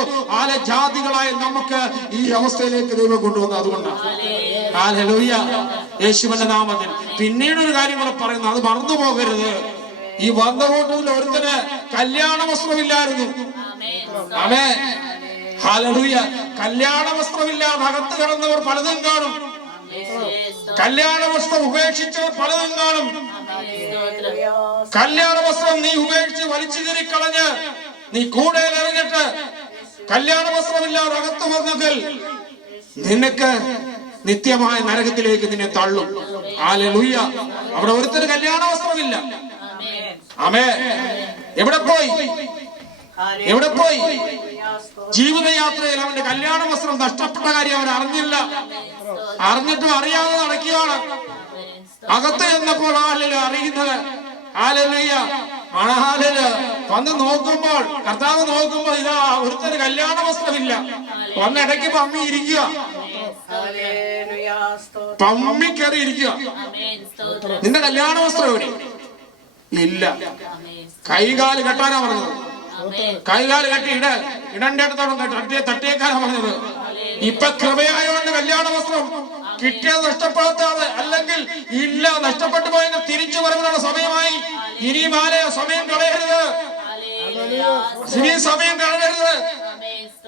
ജാതികളായ നമുക്ക് ഈ അവസ്ഥയിലേക്ക് ദൈവം കൊണ്ടുവന്നു. അതുകൊണ്ടാണ് ഹല്ലേലൂയ, യേശുവിന്റെ നാമത്തിൽ. പിന്നീട് ഒരു കാര്യം കൂടെ പറയുന്നു, അത് മറന്നു പോകരുത്. ഈ വന്നുകൊണ്ടതിൽ ഒരുത്തന് കല്യാണ വസ്ത്രമില്ലായിരുന്നു. ആമേൻ. ഹല്ലേലൂയ. കല്യാണ വസ്ത്രമില്ലാതെ അകത്ത് കിടന്നവർ പലതും കാണും. കല്യാണ വസ്ത്രം ഉപേക്ഷിച്ചവർ പലതും കാണും. കല്യാണ വസ്ത്രം നീ ഉപേക്ഷിച്ച് വലിച്ചു കയറി കളഞ്ഞ് നീ കൂടെ ഇറങ്ങിട്ട് കല്യാണ വസ്ത്രമില്ലാതെ അകത്ത് വന്നതിൽ നിനക്ക് നിത്യമായ നരകത്തിലേക്ക് നിന്നെ തള്ളും. ഹല്ലേലൂയ. അവിടെ ഒരുത്തര് കല്യാണ വസ്ത്രമില്ല. ആമേൻ. എവിടെ പോയി? എവിടെ പോയി? ജീവിതയാത്രയിൽ അവന്റെ കല്യാണ വസ്ത്രം നഷ്ടപ്പെട്ട കാര്യം അവൻ അറിഞ്ഞില്ല. അറിഞ്ഞിട്ടും അറിയാതെ നടക്കുകയാണ്. അകത്ത് ചെന്നപ്പോൾ അറിയുന്നത്. ഹല്ലേലൂയ. വന്ന് നോക്കുമ്പോൾ, കർത്താവ് നോക്കുമ്പോൾ ഇതാ ഒരുത്തര് കല്യാണ വസ്ത്രമില്ല. വന്നിടയ്ക്ക് പമ്മി ഇരിക്കുക, പമ്മി കയറി ഇരിക്കുക. നിന്റെ കല്യാണ വസ്ത്രം എവിടെ? ഇല്ല. കൈകാല് കെട്ടാനാ പറഞ്ഞത്. കൈകാല് കെട്ടി ഇടന്റെ അടുത്തോളം തട്ടിയേക്കാനാ പറഞ്ഞത്. ഇപ്പൊ കൃപയായോണ്ട് കല്യാണ വസ്ത്രം കിട്ടിയത് നഷ്ടപ്പെടാതെ, അല്ലെങ്കിൽ ഇല്ല, നഷ്ടപ്പെട്ടു പോയെങ്കിൽ തിരിച്ചു വരവിനുള്ള സമയമായി. ഇനിയും സമയം കളയരുത്. ഇനിയും സമയം കളയരുത്.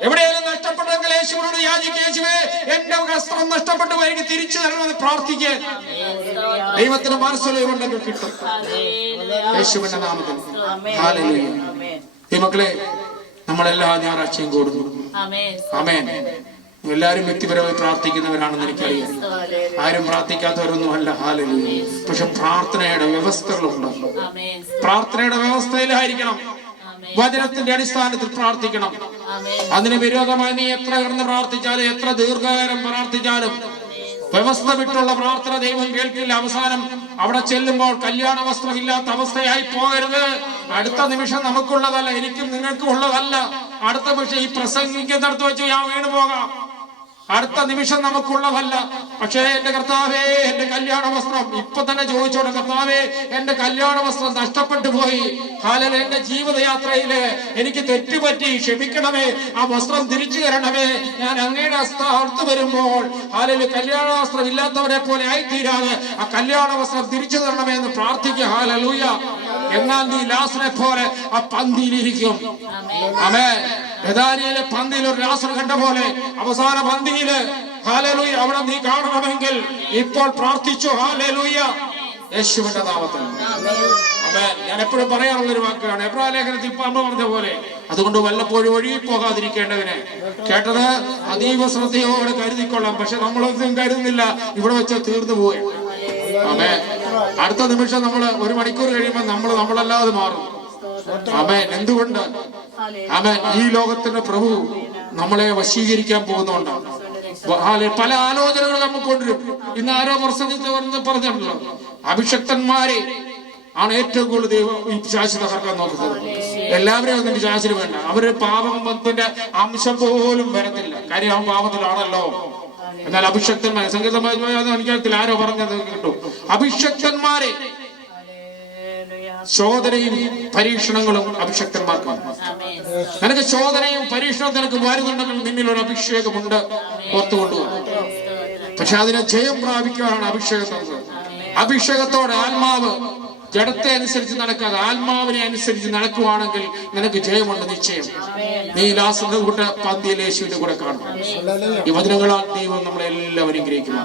എവിടെയെങ്കിലും നഷ്ടപ്പെട്ടെങ്കിൽ യേശുവിനോട് യാചിക്കുക, യേശുവേ എന്റെ വസ്ത്രം നഷ്ടപ്പെട്ടു പോയെങ്കിൽ തിരിച്ചു തരണമെന്ന് പ്രാർത്ഥിക്കുക. ദൈവത്തിന് മനസ്സിലുണ്ടെങ്കിൽ കിട്ടും. യേശുവിന്റെ നാമത്തിൽ. ഹല്ലേലൂയ. ഈ മക്കളെ, നമ്മളെല്ലാ ഞായറാഴ്ചയും കൂടുന്നു. ആമേൻ. എല്ലാരും വ്യക്തിപരമായി പ്രാർത്ഥിക്കുന്നവരാണെന്ന് എനിക്കറിയാം. ആരും പ്രാർത്ഥിക്കാത്തവരൊന്നും അല്ല. ഹല്ലേലൂയ. പക്ഷെ പ്രാർത്ഥനയുടെ വ്യവസ്ഥകളുണ്ട്. പ്രാർത്ഥനയുടെ വ്യവസ്ഥയിലായിരിക്കണം. വചനത്തിന്റെ അടിസ്ഥാനത്തിൽ പ്രാർത്ഥിക്കണം. അതിന് വിരോധമായി നീ എത്ര കിടന്ന് പ്രാർത്ഥിച്ചാലും, എത്ര ദീർഘകാലം പ്രാർത്ഥിച്ചാലും, വ്യവസ്ഥ വിട്ടുള്ള പ്രാർത്ഥന ദൈവം കേൾക്കില്ല. അവസാനം അവിടെ ചെല്ലുമ്പോൾ കല്യാണ വസ്ത്രമില്ലാത്ത അവസ്ഥയായി പോകരുത്. അടുത്ത നിമിഷം നമുക്കുള്ളതല്ല, എനിക്കും നിങ്ങൾക്കും ഉള്ളതല്ല. അടുത്ത നിമിഷം ഈ പ്രസംഗിക്കുന്നിടത്ത് വെച്ച് ഞാൻ വീണു പോകാം. അടുത്ത നിമിഷം നമുക്കുള്ളതല്ല. പക്ഷേ എന്റെ കർത്താവേ, എന്റെ കല്യാണ വസ്ത്രം ഇപ്പൊ തന്നെ ചോദിച്ചോട്ടെ, കർത്താവേ എന്റെ കല്യാണ വസ്ത്രം നഷ്ടപ്പെട്ടു പോയി. ഹല്ലേലൂയ. എന്റെ ജീവിതയാത്രയില് എനിക്ക് തെറ്റുപറ്റി, ക്ഷമിക്കണമേ, ആ വസ്ത്രം തിരിച്ചു തരണമേ. ഞാൻ അങ്ങയുടെ അടുത്ത് വരുമ്പോൾ ഹല്ലേലൂയ കല്യാണ വസ്ത്രം ഇല്ലാത്തവരെ പോലെ ആയിത്തീരാതെ ആ കല്യാണ വസ്ത്രം തിരിച്ചു തരണമേ എന്ന് പ്രാർത്ഥിക്കുക. ഹല്ലേലൂയ. എന്നാൽ നീ ലാസറെ പോലെ ആ പന്തിയിലിരിക്കും. ആമേൻ. ബെഥാനിയിലെ പന്തിയിൽ ഒരു ലാസർ കണ്ട പോലെ അവസാന പന്തിയില് ഹല്ലേലൂയ അവിടെ നീ കാണണമെങ്കിൽ ഇപ്പോൾ പ്രാർത്ഥിച്ചു. ഹല്ലേലൂയ. യേശുവിന്റെ നാമത്തിൽ. ആമേൻ. ഞാൻ എപ്പോഴും പറയാറുള്ളൊരു വാക്കാണ്, എബ്രായ ലേഖനത്തിൽ നമ്മൾ പറഞ്ഞ പോലെ, അതുകൊണ്ട് വല്ലപ്പോഴും ഒഴുകി പോകാതിരിക്കേണ്ടതിനെ കേട്ടത് അതീവ ശ്രദ്ധയോടെ കരുതിക്കൊള്ളാം. പക്ഷെ നമ്മളൊന്നും കരുതുന്നില്ല, ഇവിടെ വെച്ച് തീർന്നു പോവുക. ആമേൻ. അടുത്ത നിമിഷം ഒരു മണിക്കൂർ കഴിയുമ്പോൾ നമ്മളല്ലാതെ മാറും. ആമേൻ. എന്തുകൊണ്ട്? ആമേൻ. ഈ ലോകത്തിന്റെ പ്രഭു നമ്മളെ വശീകരിക്കാൻ പോകുന്നതുകൊണ്ടാണ്. പല ആലോചനകൾ നമുക്ക് കൊണ്ടുവരും. ഇന്ന് ആരോ പ്രസംഗിച്ചവരെന്ന് പറഞ്ഞിട്ടുണ്ടല്ലോ, അഭിഷക്തന്മാരെ ആണ് ഏറ്റവും കൂടുതൽ ദൈവം ഈ പിശാച് തകർക്കാൻ നോക്കുന്നത്. എല്ലാവരെയും ഒന്നും പിശാചിന് വേണ്ട. അവര് പാപത്തിന്റെ അംശം പോലും വരത്തില്ല. കാര്യം അവൻ പാപത്തിലാണല്ലോ. എന്നാൽ അഭിഷക്തന്മാരെ, സംഗീതമായി എനിക്കത്തിൽ ആരോ പറഞ്ഞത് കേട്ടു, അഭിഷക്തന്മാരെ ശോധനയും പരീക്ഷണങ്ങളും അഭിഷക്തന്മാർക്കാണ്. നിനക്ക് ശോധനയും പരീക്ഷണവും നിനക്ക് വരുന്നുണ്ടെങ്കിൽ നിന്നിലൊരു അഭിഷേകമുണ്ട്, ഓർത്തുകൊണ്ടുപോകും. പക്ഷെ അതിനെ ജയം പ്രാപിക്കാനാണ് അഭിഷേകം. അഭിഷേകത്തോടെ ആത്മാവ് ജഡത്തെ അനുസരിച്ച് നടക്കാതെ ആത്മാവിനെ അനുസരിച്ച് നടക്കുവാണെങ്കിൽ നിനക്ക് ജയമുണ്ട് നിശ്ചയം. നീ ലാസറിന്റെ കൂട്ട പന്തിയിൽ യേശുവിന്റെ കൂടെ കാണും. ഈ വചനങ്ങളാൽ ദൈവം നമ്മളെല്ലാവരും ഗ്രഹിക്കുന്നു.